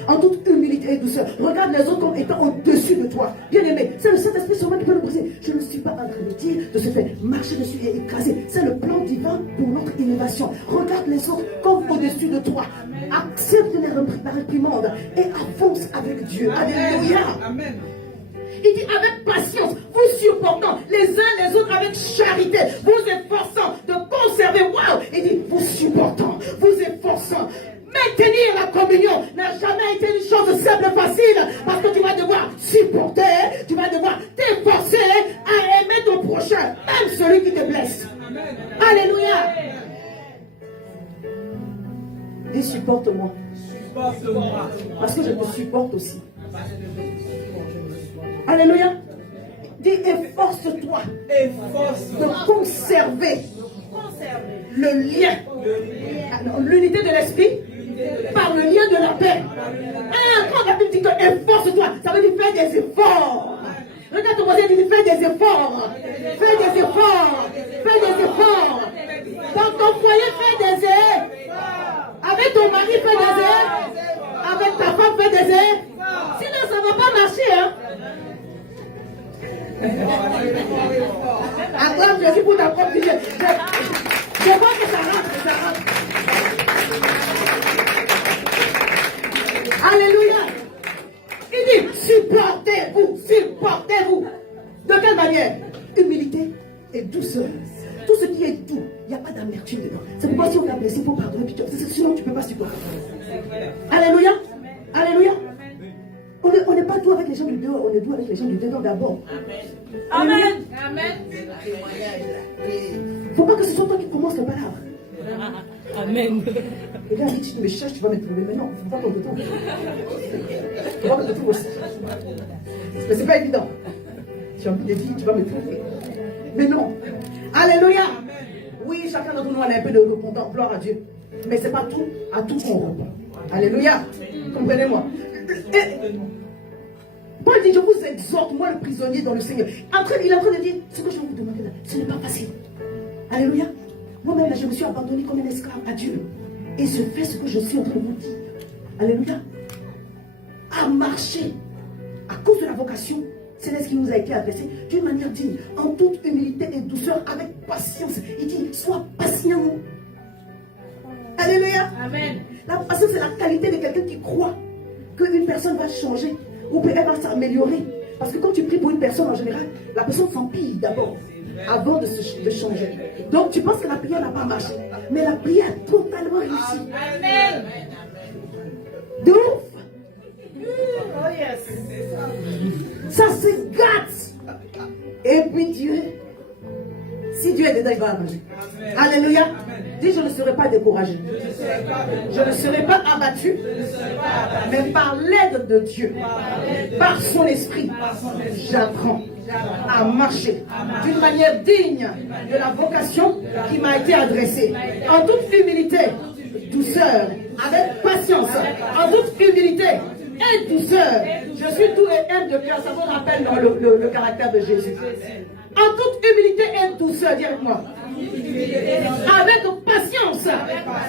En toute humilité et douceur. Regarde les autres comme étant au-dessus de toi. Bien aimé, c'est le Saint-Esprit sur moi qui peut le briser. Je ne suis pas en train de dire de se faire marcher dessus et écraser. C'est le plan divin pour notre innovation. Regarde les autres comme au-dessus de toi. Accepte la réprimande et avance avec Dieu. Alléluia. Amen. Il dit avec patience, vous supportant les uns les autres avec charité, vous efforçant de conserver. Waouh! Il dit vous supportant, vous efforçant. Maintenir la communion n'a jamais été une chose simple et facile, parce que tu vas devoir supporter, tu vas devoir t'efforcer à aimer ton prochain, même celui qui te blesse. Amen. Alléluia. Dis supporte-moi, Supporte-moi. parce que je te supporte aussi. Alléluia. Dis efforce-toi Efforce-toi. de conserver le lien, l'unité de l'esprit par le lien de la paix. Quand la Bible dit que efforce-toi, ça veut dire fais des efforts. Regarde ton voisin, il dit fais des efforts. Fais des efforts. Fais des efforts. Dans ton foyer, fais des efforts. Avec ton mari, fais des efforts. Avec ta femme, fais des efforts. Sinon, ça ne va pas marcher. Hein? Acclame Jésus pour ta propre vie. Je vois que ça rentre, ça rentre. Alléluia. Il dit, supportez-vous, supportez-vous. De quelle manière? Humilité et douceur. Tout ce qui est doux, il n'y a pas d'amertume dedans. C'est pourquoi si on t'a blessé, il faut pardonner. Sinon, tu ne peux pas supporter. Alléluia. Alléluia. On n'est pas doux avec les gens du dehors, on est doux avec les gens du dedans d'abord. Amen. Amen. Il ne faut pas que ce soit toi qui commence le palabre. Amen. Et là, si tu me cherches, tu vas me trouver. Mais non, il ne faut pas ton dedans. Tu vas me trouver aussi. Mais ce n'est pas évident. Tu as mis des vies, tu vas me trouver. Mais non. Alléluia. Oui, chacun d'entre nous a un peu de repentance, gloire à Dieu. Mais ce n'est pas tout, à tout qu'on repent. Alléluia. Comprenez-moi. Paul dit, je vous exhorte, moi le prisonnier dans le Seigneur. Après, il est en train de dire, ce que je vais vous demander là, ce n'est pas facile. Alléluia. Moi-même, je me suis abandonné comme un esclave à Dieu. Et je fais ce que je suis en train de vous dire. Alléluia. À marcher, à cause de la vocation céleste qui nous a été adressée, d'une manière digne, en toute humilité et douceur, avec patience. Il dit, sois patient. Alléluia. Amen. La patience, c'est la qualité de quelqu'un qui croit qu'une personne va changer ou qu'elle va s'améliorer. Parce que quand tu pries pour une personne en général, la personne s'empire d'abord avant de changer. Donc tu penses que la prière n'a pas marché. Mais la prière a totalement réussi. Amen. De ouf. Oh yes. Ça se gâte. Et puis Dieu, si Dieu est dedans, il va arranger. Alléluia. Dis, je ne serai pas découragé. Je ne serai pas abattu. Mais par l'aide de Dieu, par son esprit, j'apprends à marcher d'une manière digne de la vocation qui m'a été adressée. En toute humilité, douceur, avec patience, en toute humilité et douceur. Je suis doux et aime de cœur. Ça vous rappelle dans le caractère de Jésus. En toute humilité et douceur, dis avec moi. Avec patience,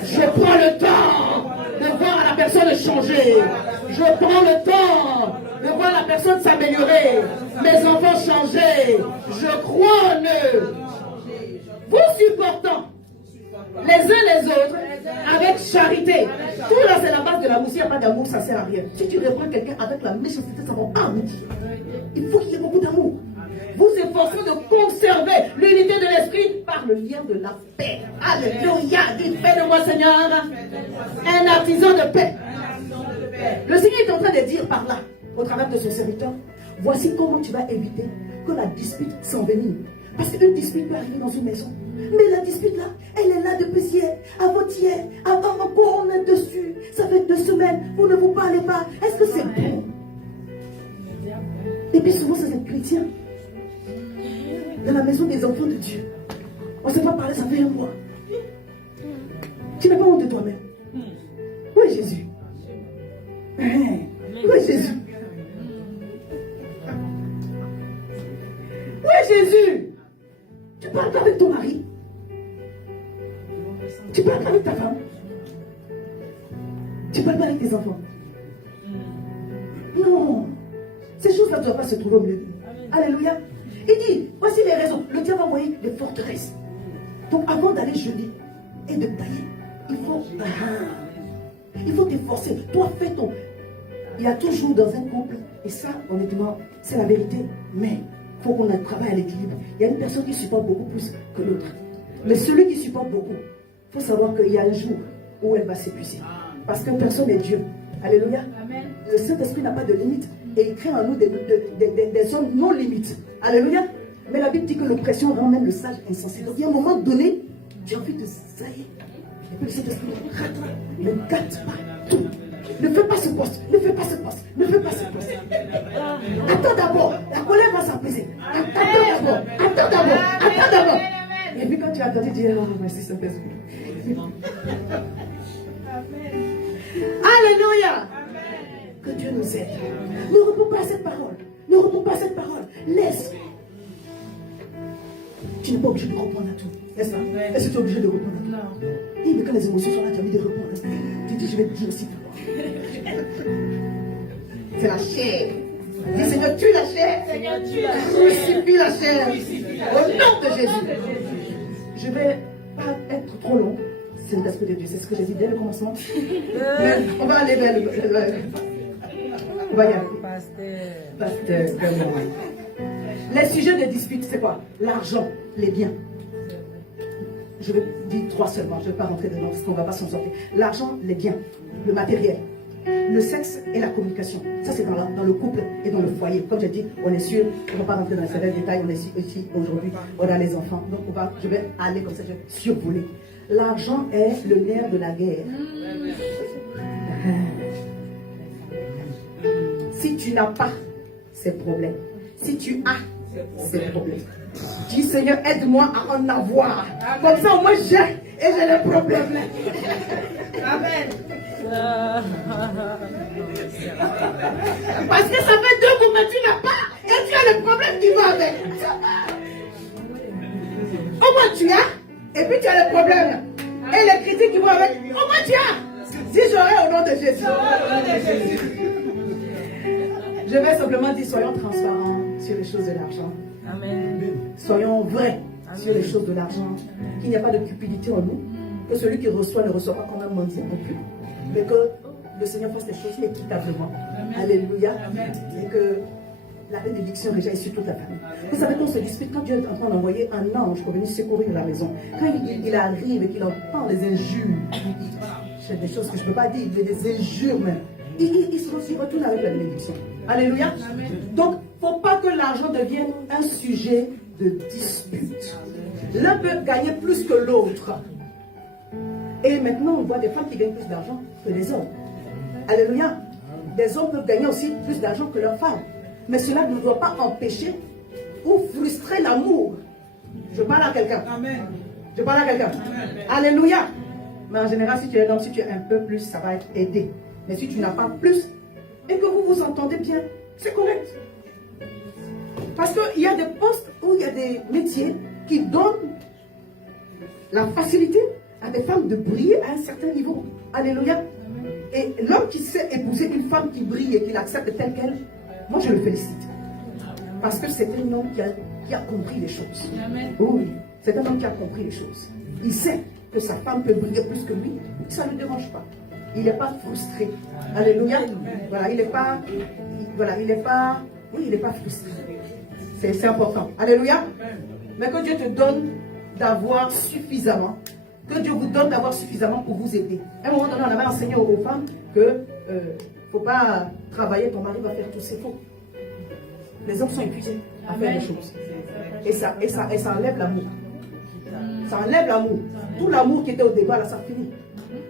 je prends le temps de voir la personne changer. Je prends le temps de voir la personne s'améliorer. Mes enfants changer. Je crois en eux. Vous supportant les uns les autres avec charité. Tout là, c'est la base de l'amour. S'il n'y a pas d'amour, ça ne sert à rien. Si tu reprends quelqu'un avec la méchanceté, ça ne va pas aboutir. Il faut qu'il y ait beaucoup d'amour. Vous efforcez de conserver l'unité de l'esprit par le lien de la paix. Alléluia. Dites, fais de moi, Seigneur, un artisan de paix. Le Seigneur est en train de dire par là, au travers de son serviteur, voici comment tu vas éviter que la dispute s'envenime. Parce qu'une dispute peut arriver dans une maison. Mais la dispute là, elle est là depuis hier, avant-hier, avant encore on est dessus. Ça fait 2 semaines, vous ne vous parlez pas. Est-ce que c'est bon? Et puis souvent, c'est des chrétiens. Dans la maison des enfants de Dieu. On ne s'est pas parlé, ça fait 1 mois. Tu n'as pas honte de toi-même. Où est Jésus? Où est Jésus? Où est Jésus? Tu parles pas avec ton mari? Tu parles pas avec ta femme? Tu parles pas avec tes enfants? Non. Ces choses-là ne doivent pas se trouver au milieu de nous. Alléluia. Il dit, voici les raisons. Le diable a envoyé des forteresses. Donc avant d'aller jeûner et de tailler, il faut t'efforcer. Toi, fais ton... Il y a toujours dans un couple, et ça, honnêtement, c'est la vérité, mais il faut qu'on travaille à l'équilibre. Il y a une personne qui supporte beaucoup plus que l'autre. Mais celui qui supporte beaucoup, il faut savoir qu'il y a un jour où elle va s'épuiser. Parce que personne n'est Dieu. Alléluia. Amen. Le Saint-Esprit n'a pas de limite. Et il crée en nous des hommes non limites. Alléluia. Mais la Bible dit que l'oppression rend même le sage insensé. Donc il y a un moment donné, tu as envie de saillir. Et puis le Saint-Esprit ne gâte pas tout. Ne fais pas ce poste, ne fais pas ce poste, ne fais pas ce poste. Attends d'abord, la colère va s'apaiser. Attends d'abord. Et puis quand tu as attendu, tu dis, oh merci Saint-Esprit. Alléluia. Que Dieu nous aide. Ne réponds pas à cette parole. Ne réponds pas à cette parole. Laisse. Tu n'es pas obligé de répondre à tout. N'est-ce pas? Est-ce que tu es obligé de répondre à tout? Non. Et mais quand les émotions sont là, tu as envie de répondre. Tu dis, je vais te dire aussi. C'est la chair. Dis, Seigneur, tue la chair. Seigneur, tue la chair. Crucifie la chair. Au nom de Jésus. Je ne vais pas être trop long. C'est l'esprit de Dieu. C'est ce que j'ai dit dès le commencement. Mais on va aller vers le... On va y aller. Pasteur. Les sujets de dispute, c'est quoi? L'argent, les biens. Je vais dire 3 seulement. Je ne vais pas rentrer dedans parce qu'on ne va pas s'en sortir. L'argent, les biens, le matériel, le sexe et la communication. Ça, c'est dans le couple et dans le foyer. Comme j'ai dit, on est sûr, on ne va pas rentrer dans les détails. On est ici aujourd'hui. On a les enfants. Donc, je vais aller comme ça, je vais survoler. L'argent est le nerf de la guerre. Si tu n'as pas, c'est problème. Si tu as, c'est problème. Dis Seigneur, aide-moi à en avoir. Comme ça, au moins j'ai et j'ai le problème. Amen. Parce que ça fait 2 mois que tu n'as pas et tu as le problème qui va avec. Au moins tu as et puis tu as le problème. Et les critiques qui vont avec. Au moins tu as. Dis j'aurai au nom de Jésus. Je vais simplement dire, soyons transparents sur les choses de l'argent. Amen. Soyons vrais sur les choses de l'argent. Qu'il n'y a pas de cupidité en nous. Que celui qui reçoit ne reçoit pas comme un mendiant non plus. Mais que le Seigneur fasse les choses équitablement. Amen. Alléluia. Amen. Et que la bénédiction réjaille sur toute la famille. Vous savez, quand on se dispute, quand Dieu est en train d'envoyer un ange pour venir secourir la maison, quand il arrive et qu'il entend les injures, c'est des choses que je ne peux pas dire, mais des injures même. Il se retourne avec la bénédiction. Alléluia. Amen. Donc, il ne faut pas que l'argent devienne un sujet de dispute. L'un peut gagner plus que l'autre. Et maintenant, on voit des femmes qui gagnent plus d'argent que les hommes. Alléluia. Des hommes peuvent gagner aussi plus d'argent que leurs femmes. Mais cela ne doit pas empêcher ou frustrer l'amour. Je parle à quelqu'un. Amen. Je parle à quelqu'un. Alléluia. Mais en général, si tu es un homme, si tu as un peu plus, ça va aider. Mais si tu n'as pas plus, et que vous vous entendez bien, c'est correct. Parce qu'il y a des postes où il y a des métiers qui donnent la facilité à des femmes de briller à un certain niveau. Alléluia. Et l'homme qui sait épouser une femme qui brille et qui l'accepte telle qu'elle, moi je le félicite. Parce que c'est un homme qui a compris les choses. Oui, c'est un homme qui a compris les choses. Il sait que sa femme peut briller plus que lui, ça ne le dérange pas. Il n'est pas frustré. Alléluia. Voilà, il n'est pas, il n'est pas frustré. C'est important. Alléluia. Mais que Dieu te donne d'avoir suffisamment. Que Dieu vous donne d'avoir suffisamment pour vous aider. À un moment donné, on avait enseigné aux femmes que ne faut pas travailler, ton mari va faire tout, c'est faux. Les hommes sont épuisés à faire des choses. Et ça enlève l'amour. Ça enlève l'amour. Tout l'amour qui était au départ, là, ça finit.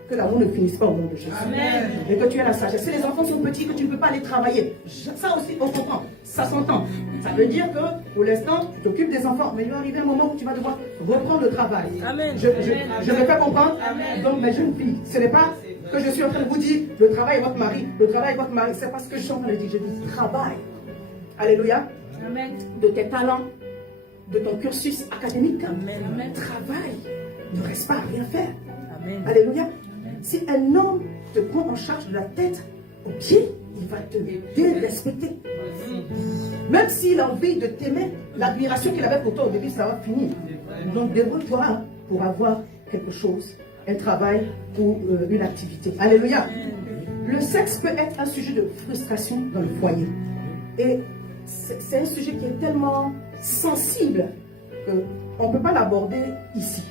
Que l'amour ne finisse pas au nom de Jésus. Amen. Et que tu aies la sagesse. Si les enfants sont petits, que tu ne peux pas aller travailler. Ça aussi, on comprend. Ça s'entend. Ça veut dire que, pour l'instant, tu t'occupes des enfants. Mais il va arriver un moment où tu vas devoir reprendre le travail. Amen. Je me fais comprendre. Amen. Donc, mes jeunes filles, ce n'est pas que je suis en train de vous dire, le travail est votre mari. Le travail est votre mari. C'est pas ce que je suis en train de dire. Je dis, travail. Alléluia. Amen. De tes talents, de ton cursus académique. Amen. Travail. Ne reste pas à rien faire. Amen. Alléluia. Si un homme te prend en charge de la tête aux pieds, il va te dérespecter. Même s'il a envie de t'aimer, l'admiration qu'il avait pour toi au début, ça va finir. Donc débrouille-toi pour avoir quelque chose, un travail ou une activité. Alléluia. Le sexe peut être un sujet de frustration dans le foyer. Et c'est un sujet qui est tellement sensible qu'on ne peut pas l'aborder ici.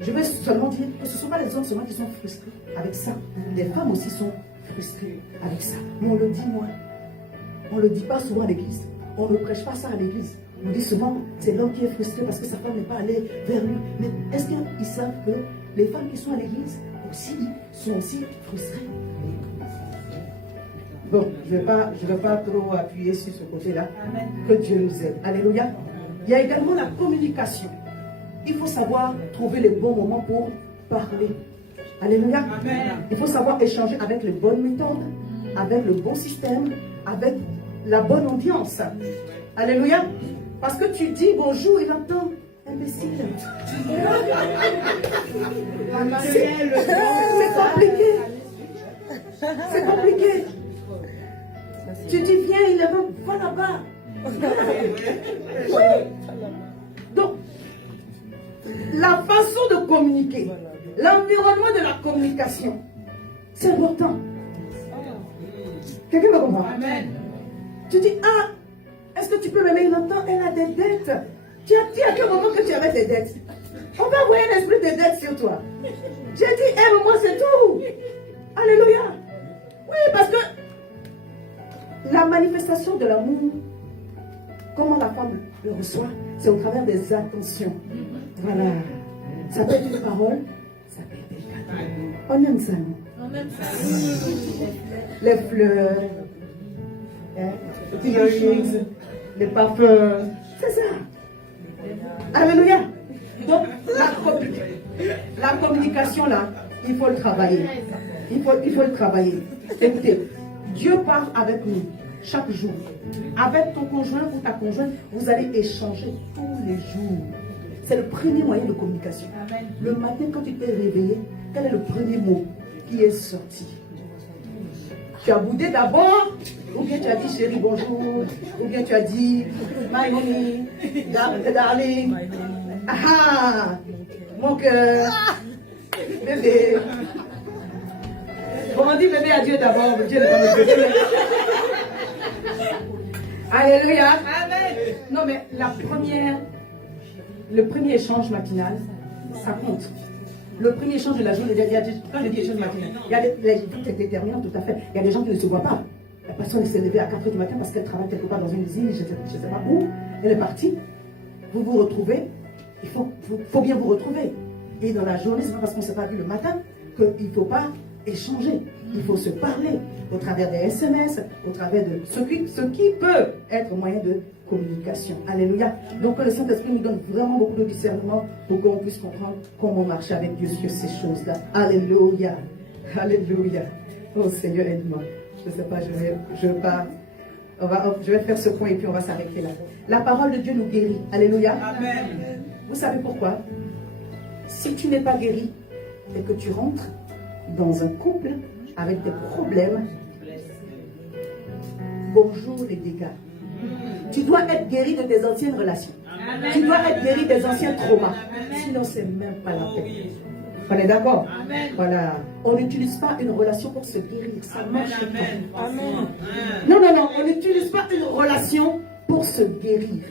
Je vais seulement dire que ce ne sont pas les hommes seulement qui sont frustrés avec ça. Les femmes aussi sont frustrées avec ça. Mais on le dit moins. On ne le dit pas souvent à l'église. On ne prêche pas ça à l'église. On dit souvent, c'est l'homme qui est frustré parce que sa femme n'est pas allée vers lui. Mais est-ce qu'ils savent que les femmes qui sont à l'église aussi sont aussi frustrées? Bon, je ne vais pas trop appuyer sur ce côté-là. Que Dieu nous aide. Alléluia. Il y a également la communication. Il faut savoir trouver les bons moments pour parler. Alléluia. Amen. Il faut savoir échanger avec les bonnes méthodes, avec le bon système, avec la bonne ambiance. Alléluia. Parce que tu dis bonjour, il entend imbécile. C'est compliqué. C'est compliqué. Tu dis viens, il est va là-bas. Oui. Donc, la façon de communiquer, l'environnement de la communication, c'est important. Quelqu'un me comprend? Amen. Tu dis, ah, est-ce que tu peux m'aimer longtemps? Elle a des dettes. Tu as dit à quel moment que tu avais des dettes? On va envoyer un esprit de dette sur toi. J'ai dit, aime-moi, c'est tout. Alléluia. Oui, parce que la manifestation de l'amour, comment la femme le reçoit, c'est au travers des attentions. Voilà. Ça peut être une parole, ça peut être des cadeaux. On aime ça, non? On aime ça. Les fleurs, les earrings, les parfums. C'est ça. Alléluia. Donc, la communication, là, il faut le travailler. Il faut le travailler. Écoutez, Dieu parle avec nous chaque jour. Avec ton conjoint ou ta conjointe, vous allez échanger tous les jours. C'est le premier moyen de communication. Amen. Le matin, quand tu t'es réveillé, quel est le premier mot qui est sorti? Tu as boudé d'abord, ou bien tu as dit chérie bonjour, ou bien tu as dit my mommy, darling, ah, mon cœur, bébé. Bon, on dit bébé à Dieu d'abord, Dieu n'est pas le bébé. Alléluia. Amen. Non, mais le premier échange matinal, ça compte. Le premier échange de la journée, quand je dis échange matinal, il y a c'est déterminant tout à fait. Il y a des gens qui ne se voient pas. La personne s'est levée à 4 h du matin parce qu'elle travaille quelque part dans une usine, je ne sais pas où. Elle est partie. Vous vous retrouvez. Il faut bien vous retrouver. Et dans la journée, ce n'est pas parce qu'on ne s'est pas vu le matin qu'il ne faut pas échanger. Il faut se parler au travers des SMS, au travers de ce qui peut être moyen de communication. Alléluia. Donc que le Saint-Esprit nous donne vraiment beaucoup de discernement pour qu'on puisse comprendre comment marcher avec Dieu sur ces choses-là. Alléluia. Alléluia. Oh Seigneur, aide-moi. Je ne sais pas, je vais faire ce point et puis on va s'arrêter là. La parole de Dieu nous guérit. Alléluia. Amen. Vous savez pourquoi? Si tu n'es pas guéri et que tu rentres dans un couple avec des problèmes, bonjour les dégâts. Tu dois être guéri de tes anciennes relations. Amen. Tu dois être guéri des anciens traumas. Amen. Sinon, c'est même pas la peine. On est d'accord? Voilà. On n'utilise pas une relation pour se guérir. Ça marche pas. Amen. Non, non, non. On n'utilise pas une relation pour se guérir.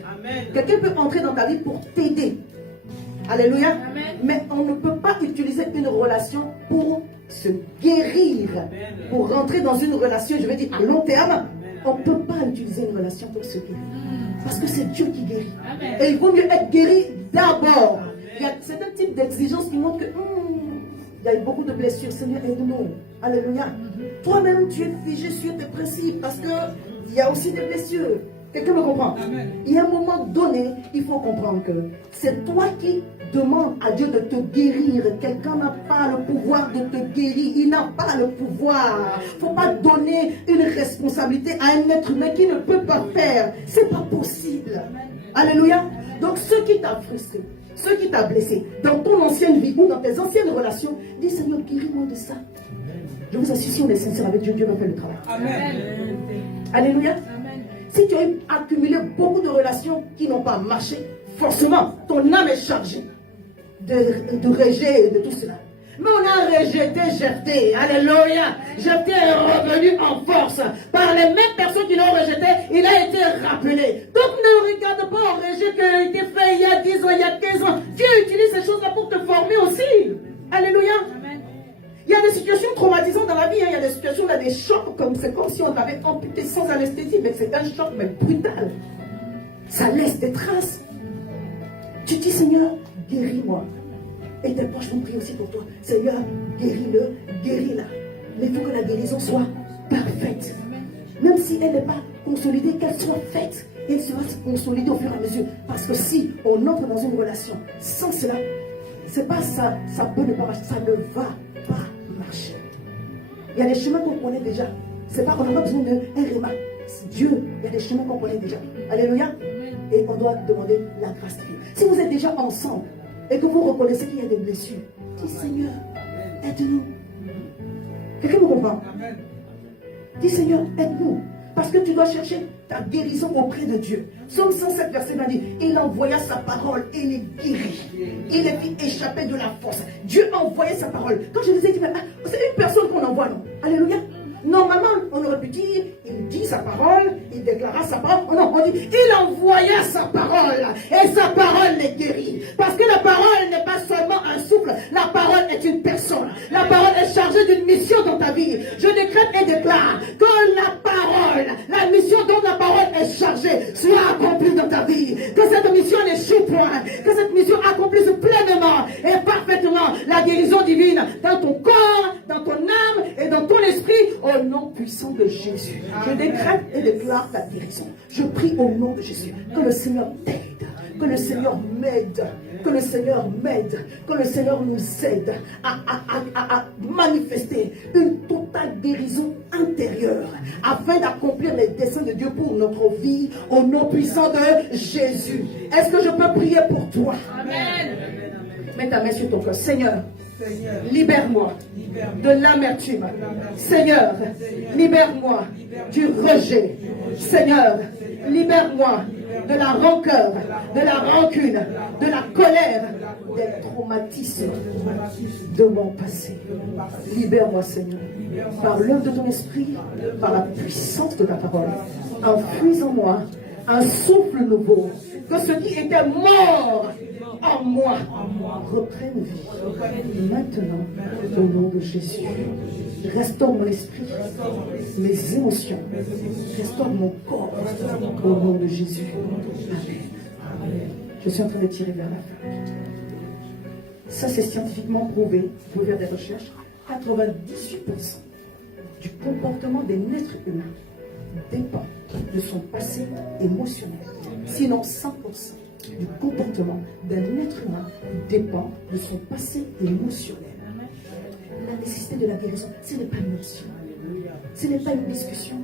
Quelqu'un peut entrer dans ta vie pour t'aider. Alléluia. Mais on ne peut pas utiliser une relation pour se guérir. Pour rentrer dans une relation, je veux dire à long terme, on ne peut pas utiliser une relation pour se guérir. Parce que c'est Dieu qui guérit. Et il vaut mieux être guéri d'abord. Il y a certains types d'exigences qui montrent que il y a eu beaucoup de blessures. Seigneur, aide-nous. Alléluia. Toi-même, tu es figé sur tes principes parce qu'il y a aussi des blessures. Quelqu'un me comprend? Il y a un moment donné, il faut comprendre que c'est toi qui demandes à Dieu de te guérir. Quelqu'un n'a pas le pouvoir de te guérir. Il n'a pas le pouvoir. Il ne faut pas donner une responsabilité à un être humain qui ne peut pas faire. Ce n'est pas possible. Alléluia. Donc, ce qui t'a frustré, ce qui t'a blessé, dans ton ancienne vie ou dans tes anciennes relations, dis Seigneur, guéris-moi de ça. Je vous assure, si on est sincère avec Dieu, Dieu va faire le travail. Amen. Alléluia. Si tu as accumulé beaucoup de relations qui n'ont pas marché, forcément, ton âme est chargée de rejet et de tout cela. Mais on a rejeté Jephthé. Alléluia. Jephthé est revenu en force. Par les mêmes personnes qui l'ont rejeté, il a été rappelé. Donc ne regarde pas au rejet qui a été fait il y a 10 ans, il y a 15 ans. Dieu utilise ces choses-là pour te former aussi. Alléluia. Il y a des situations traumatisantes dans la vie. Il y a des situations, il y a des chocs. C'est comme si on t'avait amputé sans anesthésie. Mais c'est un choc, mais brutal. Ça laisse des traces. Tu dis, Seigneur, guéris-moi. Et tes proches vont prier aussi pour toi. Seigneur, guéris-le, guéris-la. Mais il faut que la guérison soit parfaite. Même si elle n'est pas consolidée, qu'elle soit faite. Et elle sera consolidée au fur et à mesure. Parce que si on entre dans une relation sans cela, c'est pas ça, ça peut ne pas marcher, ça ne va pas marcher. Il y a des chemins qu'on connaît déjà. C'est pas, on n'a pas besoin d'un réma. Dieu, il y a des chemins qu'on connaît déjà. Alléluia. Et on doit demander la grâce de Dieu. Si vous êtes déjà ensemble et que vous reconnaissez qu'il y a des blessures, dis Seigneur, aide-nous. Quelqu'un me comprend? Dis Seigneur, aide-nous. Parce que tu dois chercher ta guérison auprès de Dieu. Psaume 107, verset 20 dit, il envoya sa parole et les guérit. Il les fit échapper de la force. Dieu a envoyé sa parole. Quand je disais, c'est une personne qu'on envoie, non? Alléluia. Normalement, on aurait pu dire, il dit sa parole, il déclara sa parole. Oh non, on dit, il envoya sa parole. Et sa parole les guérit. Parce que la parole n'est pas seulement un souffle. La parole est une personne. La parole est chargée d'une mission dans ta vie. Je décrète et déclare que la parole, la mission dont la parole est chargée, soit accomplie dans ta vie. Que cette mission n'échoue point. Que cette mission accomplisse pleinement et parfaitement la guérison divine dans ton corps, dans ton âme et dans ton esprit. Au nom puissant de Jésus, je décrète et déclare ta guérison. Je prie au nom de Jésus que le Seigneur t'aide, que le Seigneur m'aide, que le Seigneur m'aide, que le Seigneur nous aide à manifester une totale guérison intérieure afin d'accomplir les desseins de Dieu pour notre vie au nom puissant de Jésus. Est-ce que je peux prier pour toi? Amen. Mets ta main sur ton cœur. Seigneur, libère-moi de l'amertume. Seigneur, libère-moi du rejet. Seigneur, libère-moi de la rancœur, de la rancune, de la colère, des traumatismes de mon passé. Libère-moi, Seigneur, par l'œuvre de ton esprit, par la puissance de ta parole. Infuse en moi un souffle nouveau, que ce qui était mort en moi reprenne vie maintenant au nom de Jésus. Restaure mon esprit, mes émotions, restaure mon corps au nom de Jésus. Amen. Je suis en train de tirer vers la fin. Ça, c'est scientifiquement prouvé. Vous pouvez faire des recherches. 98% du comportement d'un être humain dépend de son passé émotionnel. Sinon, 100% du comportement d'un être humain dépend de son passé émotionnel. La nécessité de la guérison, ce n'est pas une option. Ce n'est pas une discussion.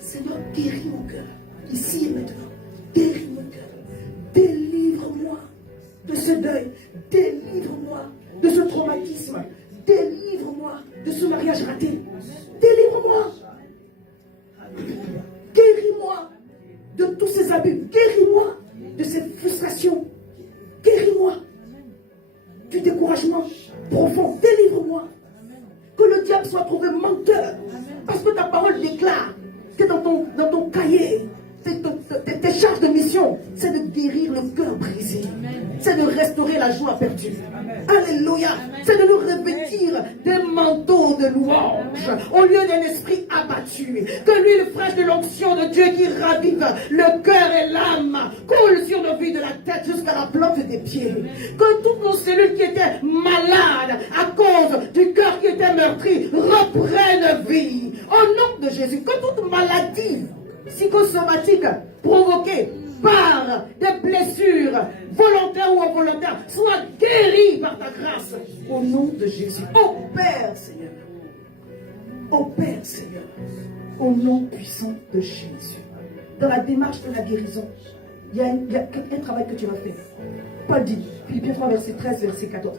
Seigneur, guéris mon cœur, ici et maintenant. Guéris mon cœur. Délivre-moi de ce deuil. Délivre-moi de ce traumatisme. Délivre-moi de ce mariage raté. Délivre-moi. Guéris-moi de tous ces abus. Guéris-moi de ces frustrations. c'est de restaurer la joie perdue. Alléluia. C'est de nous revêtir des manteaux de louange au lieu d'un esprit abattu. Que l'huile fraîche de l'onction de Dieu qui ravive le cœur et l'âme coule sur nos vies de la tête jusqu'à la plante des pieds. Que toutes nos cellules qui étaient malades à cause du cœur qui était meurtri reprennent vie. Au nom de Jésus, que toute maladie psychosomatique provoquée par des blessures volontaires ou involontaires soit guérie par ta grâce. Au nom de Jésus. Ô Père, Seigneur. Ô Père, Seigneur. Au nom puissant de Jésus. Dans la démarche de la guérison, il y a un travail que tu vas faire. Paul dit, Philippiens 3, verset 13, verset 14.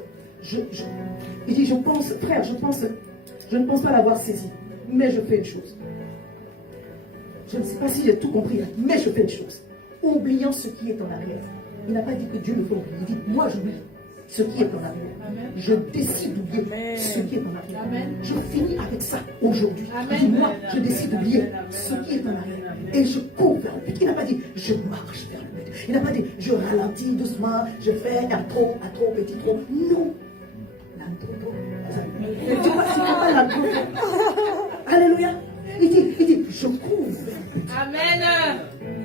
Il dit, je pense, frère, je ne pense pas l'avoir saisi, mais je fais une chose. Je ne sais pas si j'ai tout compris, mais je fais une chose. Oubliant ce qui est en arrière. Il n'a pas dit que Dieu me fait oublier. Il dit, moi j'oublie ce qui est en arrière. Amen. Je décide d'oublier ce qui est en arrière. Amen. Je finis avec ça aujourd'hui. Moi, je décide d'oublier ce qui est en arrière. Et je cours vers le but. Il n'a pas dit, je marche vers le but. Il n'a pas dit, je ralentis doucement, je fais un trop, petit trop. Non. Tu vois, c'est pas la trop. Alléluia. Il dit, je cours vers le but. Amen.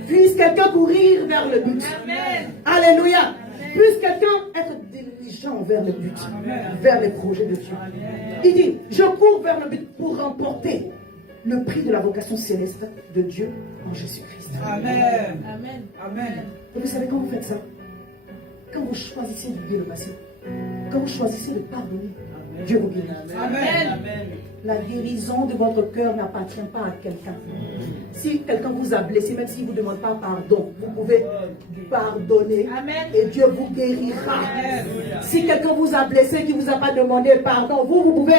Puisse quelqu'un courir vers le but. Amen. Alléluia. Puisse quelqu'un être diligent vers le but, vers les projets de Dieu. Il dit, je cours vers le but pour remporter le prix de la vocation céleste de Dieu en Jésus-Christ. Amen. Amen. Amen. Et vous savez quand vous faites ça? Quand vous choisissez d'oublier le passé, quand vous choisissez de pardonner, Dieu vous guérit. Amen. La guérison de votre cœur n'appartient pas à quelqu'un. Si quelqu'un vous a blessé, même s'il ne vous demande pas pardon, vous pouvez pardonner. Amen. Et Dieu vous guérira. Si quelqu'un vous a blessé, qui ne vous a pas demandé pardon, vous pouvez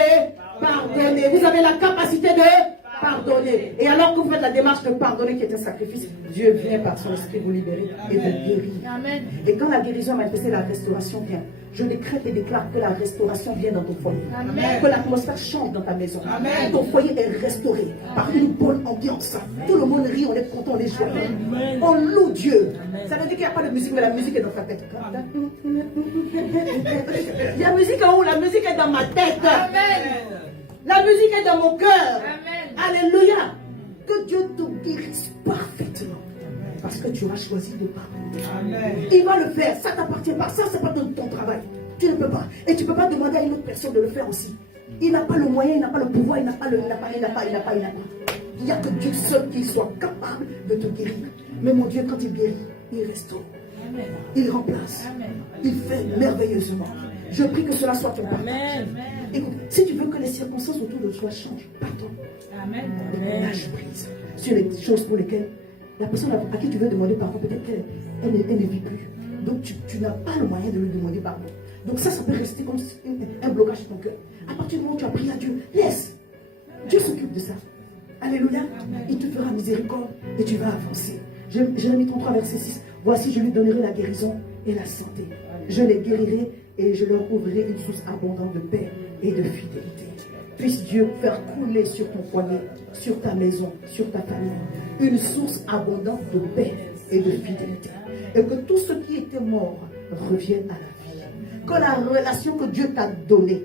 pardonner. Vous avez la capacité de pardonner. Et alors que vous faites la démarche de pardonner, qui est un sacrifice, Dieu vient par son esprit vous libérer et vous guérir. Amen. Et quand la guérison est manifestée, la restauration vient. Je décrète et déclare que la restauration vient dans ton foyer. Amen. Que l'atmosphère change dans ta maison. Amen. Ton foyer est restauré par une bonne ambiance. Tout le monde rit, on est content, on est joyeux. On loue Dieu. Amen. Ça veut dire qu'il n'y a pas de musique, mais la musique est dans ta tête. La musique est où? La musique est dans ma tête. Amen. La musique est dans mon cœur. Amen. Alléluia. Que Dieu te guérisse parfaitement. Parce que tu as choisi de pardonner. Amen. Il va le faire. Ça ne t'appartient pas. Ça, ce n'est pas ton travail. Tu ne peux pas. Et tu ne peux pas demander à une autre personne de le faire aussi. Il n'a pas le moyen, il n'a pas le pouvoir, il n'a pas. Il n'y a que Dieu seul qui soit capable de te guérir. Mais mon Dieu, quand il guérit, il restaure. Amen. Il remplace. Amen. Il fait merveilleusement. Je prie que cela soit ton partage. Amen. Écoute, si tu veux que les circonstances autour de toi changent, pardonne. Amen. Lâche prise sur les choses pour lesquelles la personne à qui tu veux demander pardon, peut-être qu'elle ne vit plus. Donc tu n'as pas le moyen de lui demander pardon. Donc ça peut rester comme un blocage dans ton cœur. À partir du moment où tu as prié à Dieu, laisse. Dieu s'occupe de ça. Alléluia. Il te fera miséricorde et tu vas avancer. Jérémie 33, verset 6. Voici, je lui donnerai la guérison et la santé. Je les guérirai et je leur ouvrirai une source abondante de paix et de fidélité. Puisse Dieu faire couler sur ton foyer, sur ta maison, sur ta famille, une source abondante de paix et de fidélité. Et que tout ce qui était mort revienne à la vie. Que la relation que Dieu t'a donnée,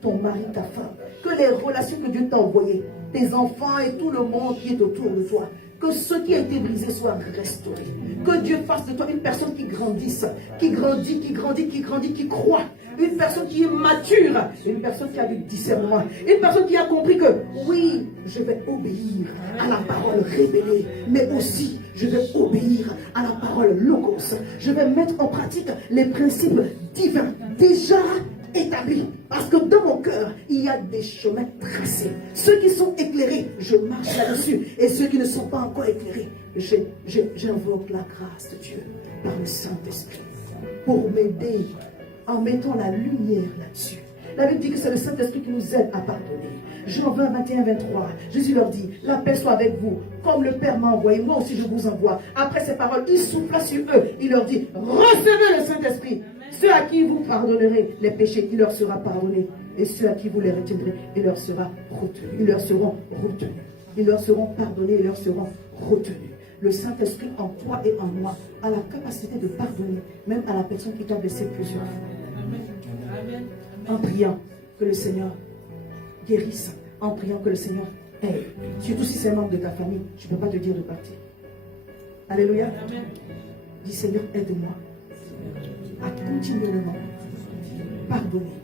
ton mari, ta femme, que les relations que Dieu t'a envoyées, tes enfants et tout le monde qui est autour de toi, que ce qui a été brisé soit restauré. Que Dieu fasse de toi une personne qui grandisse, qui grandit, qui croit. Une personne qui est mature, une personne qui a du discernement, une personne qui a compris que oui, je vais obéir à la parole révélée, mais aussi je vais obéir à la parole logos. Je vais mettre en pratique les principes divins déjà établis. Parce que dans mon cœur, il y a des chemins tracés. Ceux qui sont éclairés, je marche là-dessus. Et ceux qui ne sont pas encore éclairés, j'invoque la grâce de Dieu par le Saint-Esprit pour m'aider en mettant la lumière là-dessus. La Bible dit que c'est le Saint-Esprit qui nous aide à pardonner. Jean 20, 21, 23. Jésus leur dit, la paix soit avec vous. Comme le Père m'a envoyé, moi aussi je vous envoie. Après ces paroles, il souffla sur eux. Il leur dit, recevez le Saint-Esprit. Ceux à qui vous pardonnerez les péchés, il leur sera pardonné. Et ceux à qui vous les retiendrez, il leur sera retenu. Ils leur seront retenus. Ils leur seront pardonnés, ils leur seront retenus. le Saint-Esprit en toi et en moi a la capacité de pardonner, même à la personne qui t'a blessé plusieurs fois. En priant que le Seigneur guérisse, en priant que le Seigneur aide. Surtout si c'est un membre de ta famille, je ne peux pas te dire de partir. Alléluia. Dis Seigneur, aide-moi à continuellement pardonner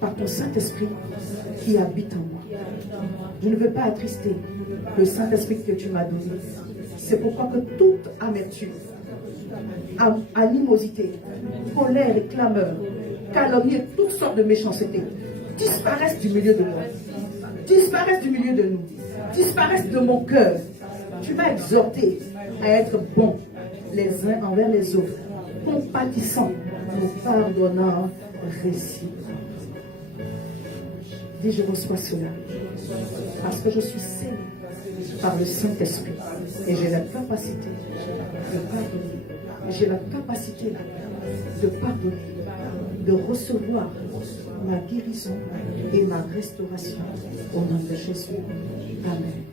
par ton Saint-Esprit qui habite en moi. Je ne veux pas attrister le Saint-Esprit que tu m'as donné. C'est pourquoi que toute amertume, animosité, colère et clameur, calomnie et toutes sortes de méchanceté disparaissent du milieu de moi, disparaissent du milieu de nous, disparaissent de mon cœur. Tu m'as exhorté à être bons les uns envers les autres, compatissants, nous pardonnant réciproquement. Dis, je reçois cela parce que je suis scellé par le Saint-Esprit et j'ai la capacité de pardonner. J'ai la capacité de pardonner, de recevoir ma guérison et ma restauration au nom de Jésus. Amen.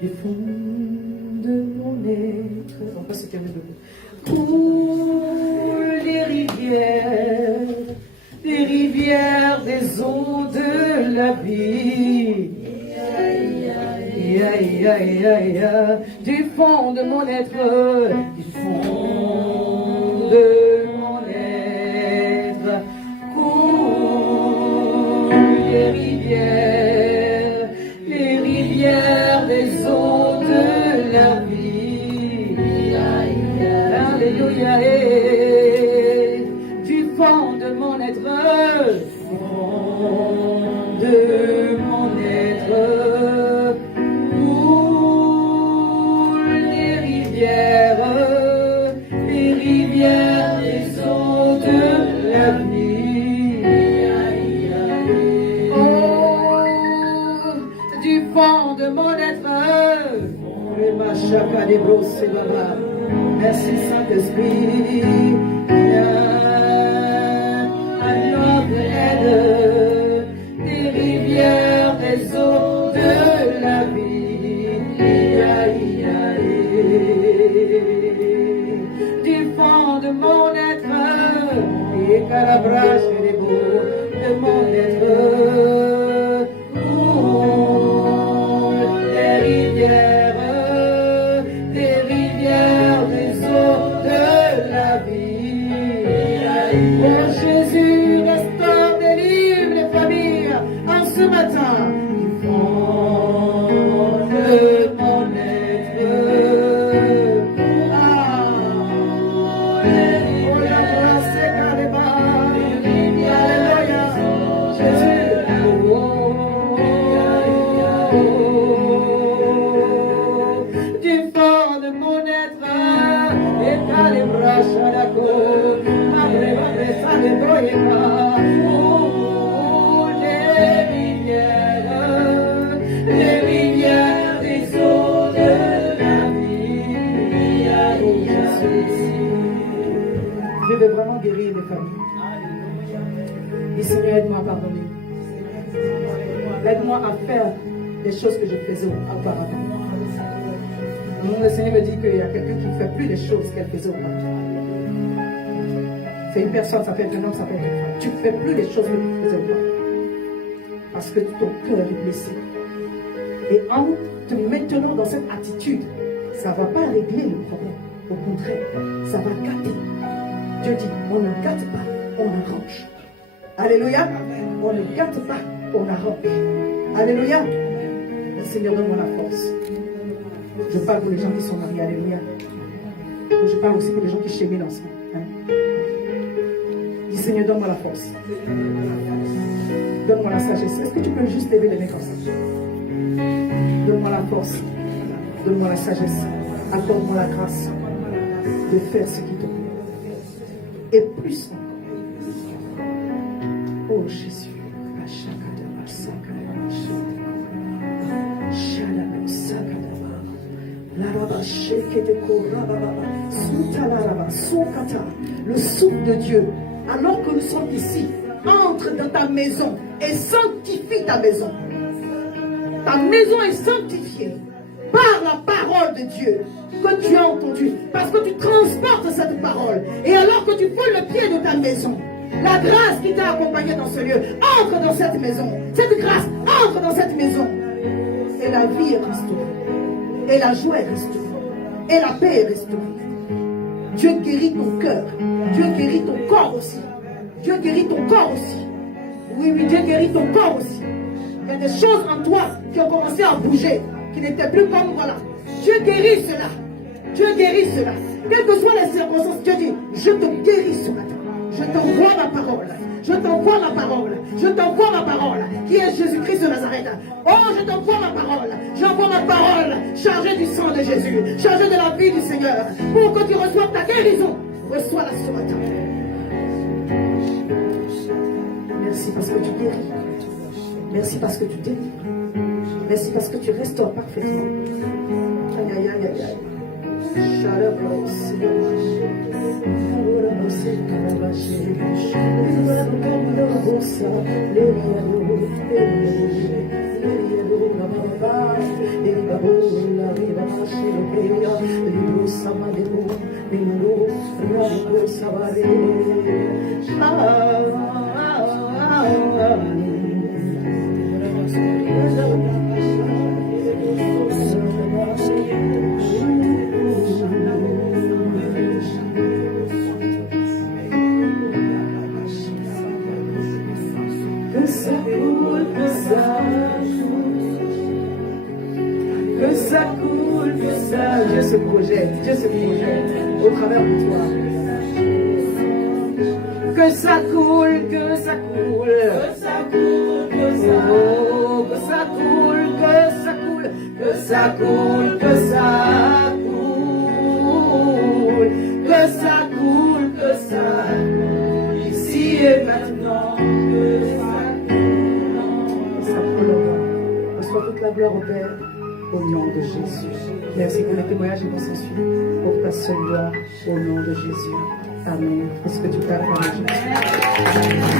Du fond de mon être, on va se terminer de coulent les rivières des eaux de la vie. Du fond de mon être, du fond de mon être, coulent les rivières des eaux de la vie. Alléluia. Du fond de mon être, du fond de mon être, coulent les rivières des eaux de la vie. Oh, du fond de mon être, merci Saint-Esprit, à notre aide, des rivières des eaux de la vie. Du fond de mon être, et calabrache les beaux de mon être, coulent des rivières des eaux de la vie. Oh Jésus, restaure, délivre les familles en ce matin. Du fond de mon être, oh la grâce est carrément, alléluia, Jésus, du fond de mon être, et par les bras chalaco, les rivières des eaux de la vie. Je veux vraiment guérir les familles. Et Seigneur, aide-moi à pardonner. Aide-moi à faire des choses que je faisais auparavant. Le Seigneur me dit qu'il y a quelqu'un qui ne fait plus les choses qu'elle faisait auparavant. C'est une personne, ça peut être un homme, ça peut être une femme. Tu ne fais plus les choses que tu faisais auparavant. Parce que ton cœur est blessé. Et en te maintenant dans cette attitude, ça ne va pas régler le problème. Au contraire, ça va gâter. Dieu dit, on ne gâte pas, on arrange. Alléluia. On ne gâte pas, on arrange. Alléluia. Le Seigneur, donne-moi la force. Je parle pour les gens qui sont mariés. Alléluia. Je parle aussi pour les gens qui cheminent ensemble. Dis Seigneur, donne-moi la force. Donne-moi la sagesse. Est-ce que tu peux juste lever les mains comme ça? Donne-moi la force. Donne-moi la sagesse. Accorde-moi la grâce de faire ce qui te plaît. Et plus encore. Oh Jésus. Le souffle de Dieu, alors que nous sommes ici, entre dans ta maison et sanctifie ta maison. Ta maison est sanctifiée. par la parole de Dieu que tu as entendue, parce que tu transportes cette parole. Et alors que tu foules le pied de ta maison, la grâce qui t'a accompagné dans ce lieu entre dans cette maison. Cette grâce entre dans cette maison. Et la vie est restaurée. Et la joie est restaurée. Et la paix est restaurée. Dieu guérit ton cœur. Dieu guérit ton corps aussi. Dieu guérit ton corps aussi. Oui, oui, Dieu guérit ton corps aussi. Il y a des choses en toi qui ont commencé à bouger, qui n'étaient plus comme voilà. Dieu guérit cela. Dieu guérit cela. Quelles que soient les circonstances, Dieu dit, je te guéris ce matin. Je t'envoie ma parole. Je t'envoie ma parole. Je t'envoie ma parole. Qui est Jésus-Christ de Nazareth. Oh, je t'envoie ma parole. J'envoie ma parole chargée du sang de Jésus. Chargée de la vie du Seigneur. Pour que tu reçoives ta guérison. Reçois-la ce matin. Merci parce que tu guéris. Merci parce que tu délivres. Merci parce que tu restaures parfaitement. Aïe, aïe, aïe, aïe, aïe. Que ça coule, que ça. Dieu se projette au travers de toi. Que ça coule, que ça coule. Que ça coule, que ça. Oh, que ça coule, que ça coule. Que ça coule, que ça coule. Que ça coule, que ça coule. Ici et maintenant. Que ça coule. Ça coule. Reçois toute la gloire au Père. Au nom de Jésus. Merci pour le témoignage qui s'ensuit. Pour ta seule gloire, au nom de Jésus. Amen. Est-ce que tu peux acclamer Jésus?